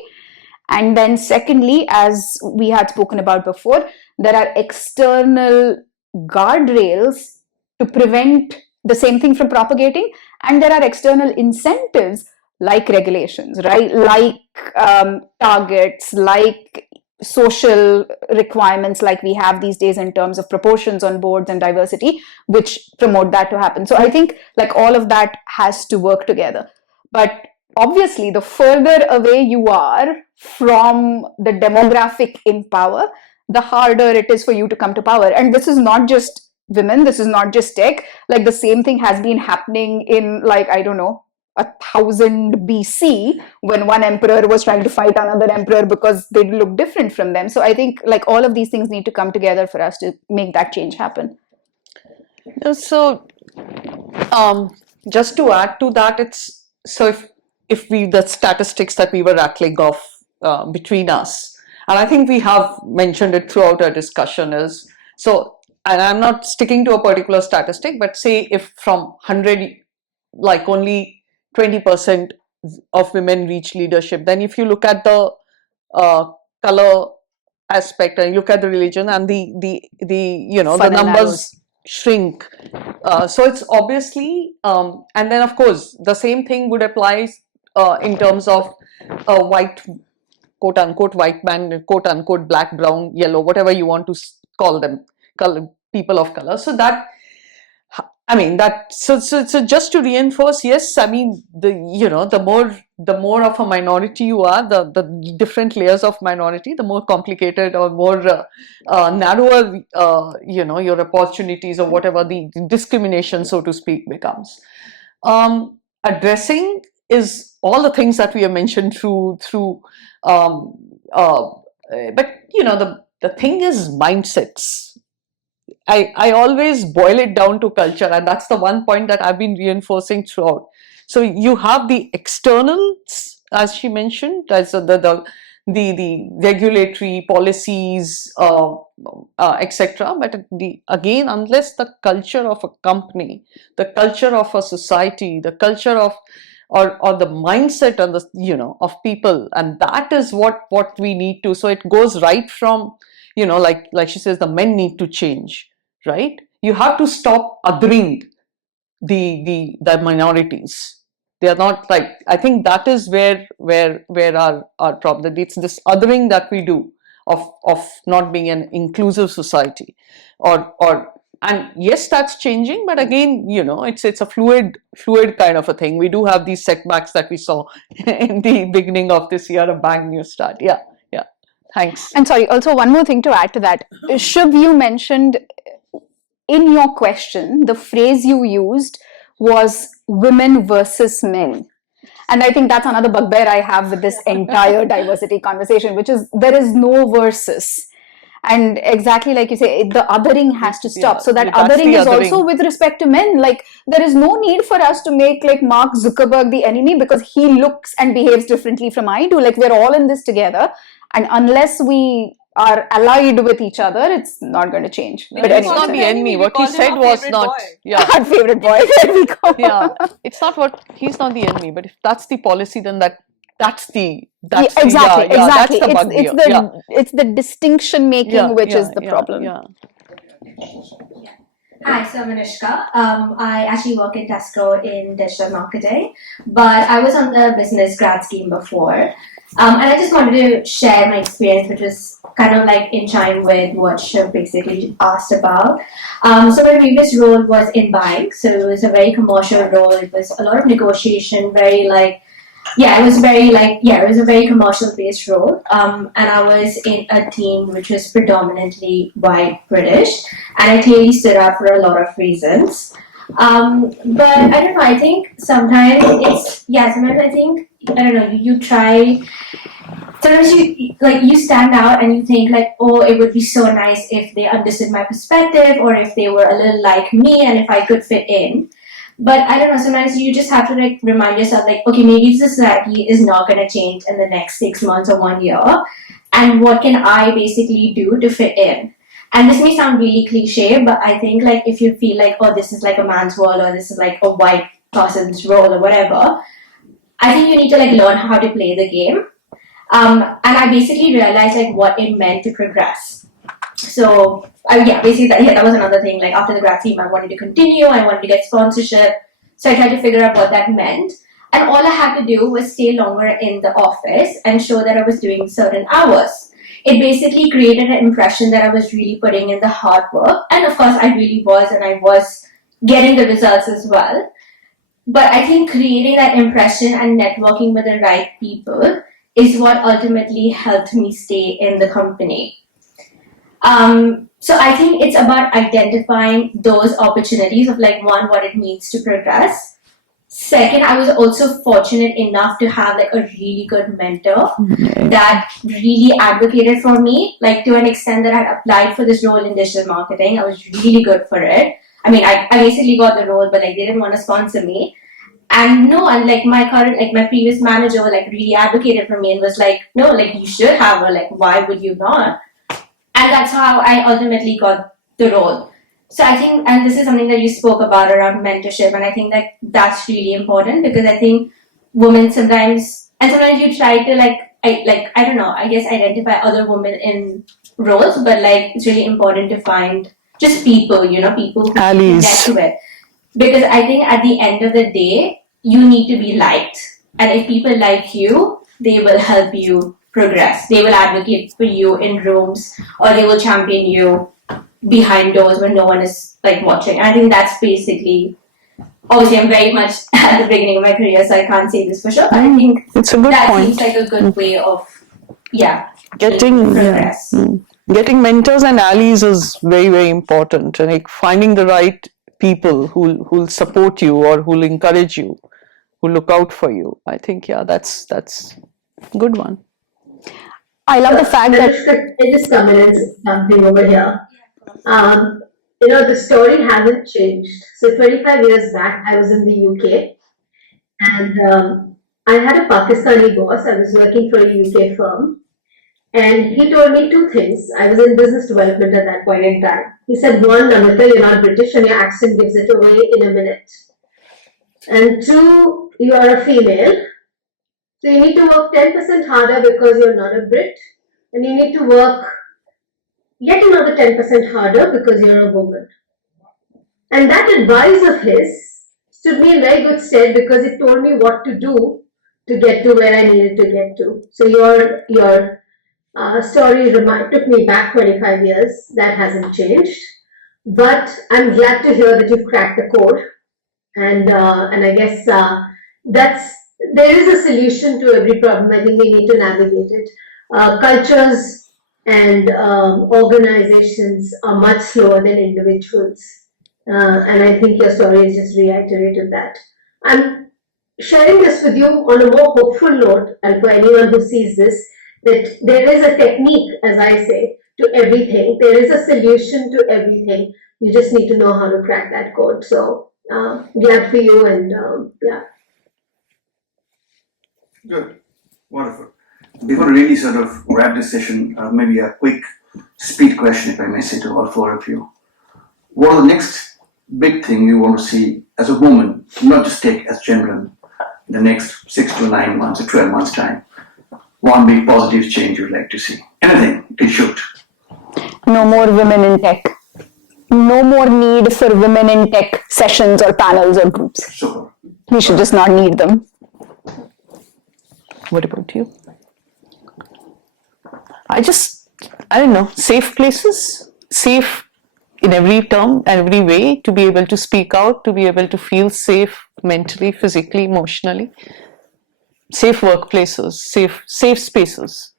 And then secondly, as we had spoken about before, there are external guardrails to prevent the same thing from propagating, and there are external incentives like regulations, right? Like targets, like social requirements like we have these days in terms of proportions on boards and diversity, which promote that to happen. So I think like all of that has to work together. But obviously, the further away you are from the demographic in power, the harder it is for you to come to power. And this is not just women, this is not just tech. Like the same thing has been happening in, like, I don't know, 1000 BC, when one emperor was trying to fight another emperor because they look different from them. So I think like all of these things need to come together for us to make that change happen. So, just to add to that, it's so if we, the statistics that we were rattling off between us, and I think we have mentioned it throughout our discussion, is so, and I'm not sticking to a particular statistic, but say if from 100, like only 20% of women reach leadership, then if you look at the color aspect and you look at the religion, and the the numbers shrink. So it's obviously, and then of course the same thing would apply in terms of a white, quote unquote white man, quote unquote black, brown, yellow, whatever you want to call them, people of color. So that, I mean, that, so just to reinforce, yes, I mean, the more of a minority you are, the different layers of minority, the more complicated or more narrower, your opportunities or whatever the discrimination, so to speak, becomes. Addressing is all the things that we have mentioned but the thing is mindsets. I always boil it down to culture, and that's the one point that I've been reinforcing throughout. So you have the externals, as she mentioned, as the regulatory policies, etc. But again, unless the culture of a company, the culture of a society, the culture of or the mindset of of people, and that is what we need to. So it goes right from like she says, the men need to change, right? You have to stop othering the minorities. They are not like, I think that is where our problem. It's this othering that we do of not being an inclusive society, and yes, that's changing, but again, it's a fluid kind of a thing. We do have these setbacks that we saw in the beginning of this year, a bang new start. Yeah. Thanks. And sorry, also one more thing to add to that. Shubh, you mentioned in your question, the phrase you used was women versus men. And I think that's another bugbear I have with this entire diversity conversation, which is there is no versus. And exactly like you say, the othering has to stop. So that othering is also with respect to men. Like, there is no need for us to make like Mark Zuckerberg the enemy because he looks and behaves differently from I do. Like, we're all in this together. And unless we are allied with each other, it's not going to change. But it's not the enemy. What he said was not. Yeah, our favorite boy. There we go. Yeah, it's not what he's not the enemy. But if that's the policy, then that's exactly. That's the bugbear. It's the distinction making which is the problem. Hi, so I'm Anushka. I actually work in Tesco in digital marketing, but I was on the business grad scheme before. And I just wanted to share my experience, which was kind of like in chime with what Shiv basically asked about. So my previous role was in buying, so it was a very commercial role. It was a lot of negotiation, it was a very commercial based role. And I was in a team which was predominantly white British, and I clearly stood out for a lot of reasons. But I don't know, I think sometimes you try, sometimes you stand out and you think like, oh, it would be so nice if they understood my perspective or if they were a little like me and if I could fit in. But I don't know, sometimes you just have to like remind yourself like, okay, maybe society is not going to change in the next 6 months or 1 year. And what can I basically do to fit in? And this may sound really cliche, but I think like if you feel like, oh, this is like a man's world or this is like a white person's role or whatever, I think you need to like learn how to play the game. And I basically realized like what it meant to progress. So that was another thing. Like after the grad scheme, I wanted to continue. I wanted to get sponsorship. So I tried to figure out what that meant. And all I had to do was stay longer in the office and show that I was doing certain hours. It basically created an impression that I was really putting in the hard work. And of course, I really was, and I was getting the results as well. But I think creating that impression and networking with the right people is what ultimately helped me stay in the company. So I think it's about identifying those opportunities of like, one, what it means to progress. Second, I was also fortunate enough to have like a really good mentor that really advocated for me, like to an extent that I had applied for this role in digital marketing. I was really good for it. I mean, I basically got the role, but like they didn't want to sponsor me. And my previous manager like really advocated for me and was like, no, like you should have her, like why would you not? And that's how I ultimately got the role. So I think, and this is something that you spoke about around mentorship, and I think that that's really important because I think women sometimes you try to identify other women in roles, but like it's really important to find just people who allies. Connect to it. Because I think at the end of the day, you need to be liked. And if people like you, they will help you progress. They will advocate for you in rooms, or they will champion you behind doors when no one is like watching. I think that's basically, obviously I'm very much at the beginning of my career, so I can't say this for sure, but I think it's a good that point. seems like a good way of getting progress. Getting mentors and allies is very, very important, and like finding the right people who'll support you or who'll encourage you, who look out for you. I think that's a good one. I love the fact that I just come in and say something over here. The story hasn't changed. So 25 years back, I was in the UK, and I had a Pakistani boss. I was working for a UK firm, and he told me two things. I was in business development at that point in time. He said, one, Namita, you're not British and your accent gives it away in a minute. And two, you are a female. So you need to work 10% harder because you're not a Brit, and you need to work yet another 10% harder because you're a woman. And that advice of his stood me in very good stead because it told me what to do to get to where I needed to get to. So your story took me back 25 years. That hasn't changed. But I'm glad to hear that you've cracked the code. And I guess there is a solution to every problem. I think we need to navigate it. Cultures and organizations are much slower than individuals. And I think your story has just reiterated that. I'm sharing this with you on a more hopeful note, and for anyone who sees this, that there is a technique, as I say, to everything. There is a solution to everything. You just need to know how to crack that code. So glad for you, and yeah. Good. Wonderful. Before we really sort of wrap this session, maybe a quick speed question, if I may say, to all four of you. What are the next big thing you want to see as a woman, not just take as general, in the next 6 to 9 months or 12 months' time? One big positive change you'd like to see? Anything, you can shoot. No more women in tech. No more need for women in tech sessions or panels or groups. Super. We should just not need them. What about you? I don't know, safe places, safe in every term, every way, to be able to speak out, to be able to feel safe mentally, physically, emotionally. Safe workplaces, safe spaces.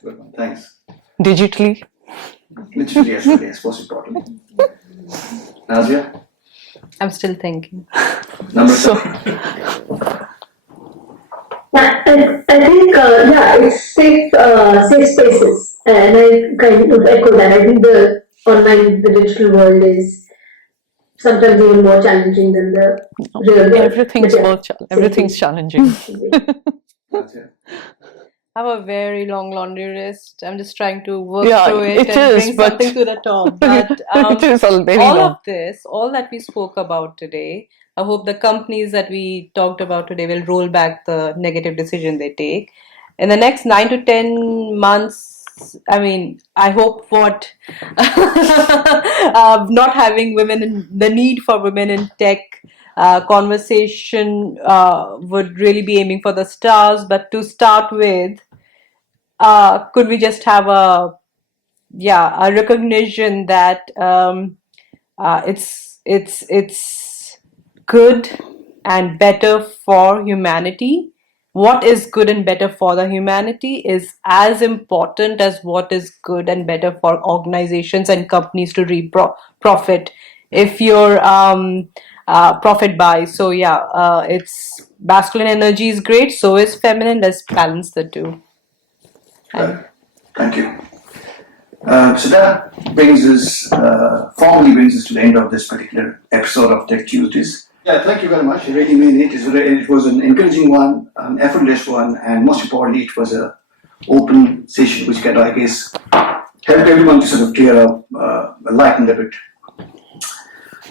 Good one, thanks. Digitally. Literally, yes, most importantly. Nazia? I'm still thinking. Number So, I think, it's safe spaces, and I kind of echo that. I think the digital world is sometimes even more challenging than the real world. everything's challenging. I have a very long laundry list. I'm just trying to work Yeah, through it it and is, bring but- something to the top. But It is all very all long. of this, all that we spoke about today, I hope the companies that we talked about today will roll back the negative decision they take. In the next 9 to 10 months, I mean, I hope what not having the need for women in tech conversation would really be aiming for the stars. But to start with, could we just have a recognition that it's good and better for humanity. What is good and better for the humanity is as important as what is good and better for organizations and companies to profit. If you're profit buys, so it's masculine energy is great. So is feminine. Let's balance the two. Thank you. So that formally brings us to the end of this particular episode of Tech Tuesdays. Yeah, thank you very much. You really mean it. It was an encouraging one, an effortless one, and most importantly, it was an open session which can, I guess, help everyone to sort of clear up, lighten a bit.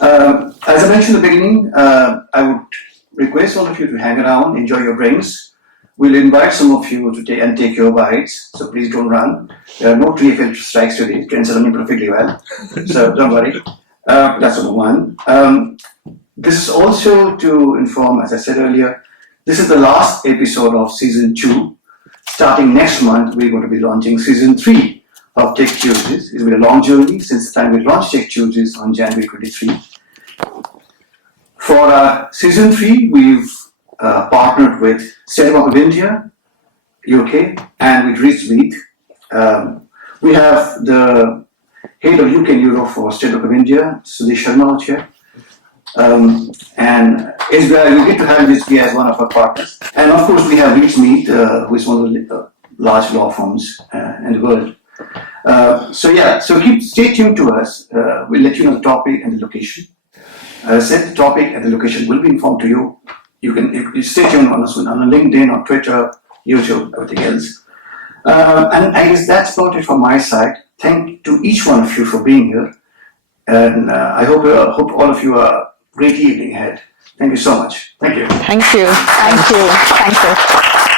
As I mentioned in the beginning, I would request all of you to hang around, enjoy your drinks. We'll invite some of you to take your bites, so please don't run. There are no tree filter strikes today. Trains are running perfectly well, so don't worry. That's number one. This is also to inform, as I said earlier, this is the last episode of season 2. Starting next month, we're going to be launching season 3 of Tech Tuesdays. It's been a long journey since the time we launched Tech Tuesdays on January 23. For season 3, we've partnered with State Bank of India, UK, and with Greenwoods. We have the head of UK and Europe for State Bank of India, Sudesh Sharma here. And SBI, we get to have SBI as one of our partners. And of course, we have Greenwoods, who is one of the large law firms in the world. So stay tuned to us. We'll let you know the topic and the location. Set the topic and the location will be informed to you. You can stay tuned on us on LinkedIn, on Twitter, YouTube, everything else. And I guess that's about it from my side. Thank to each one of you for being here. And I hope all of you have a great evening ahead. Thank you so much. Thank you. Thank you. Thank you.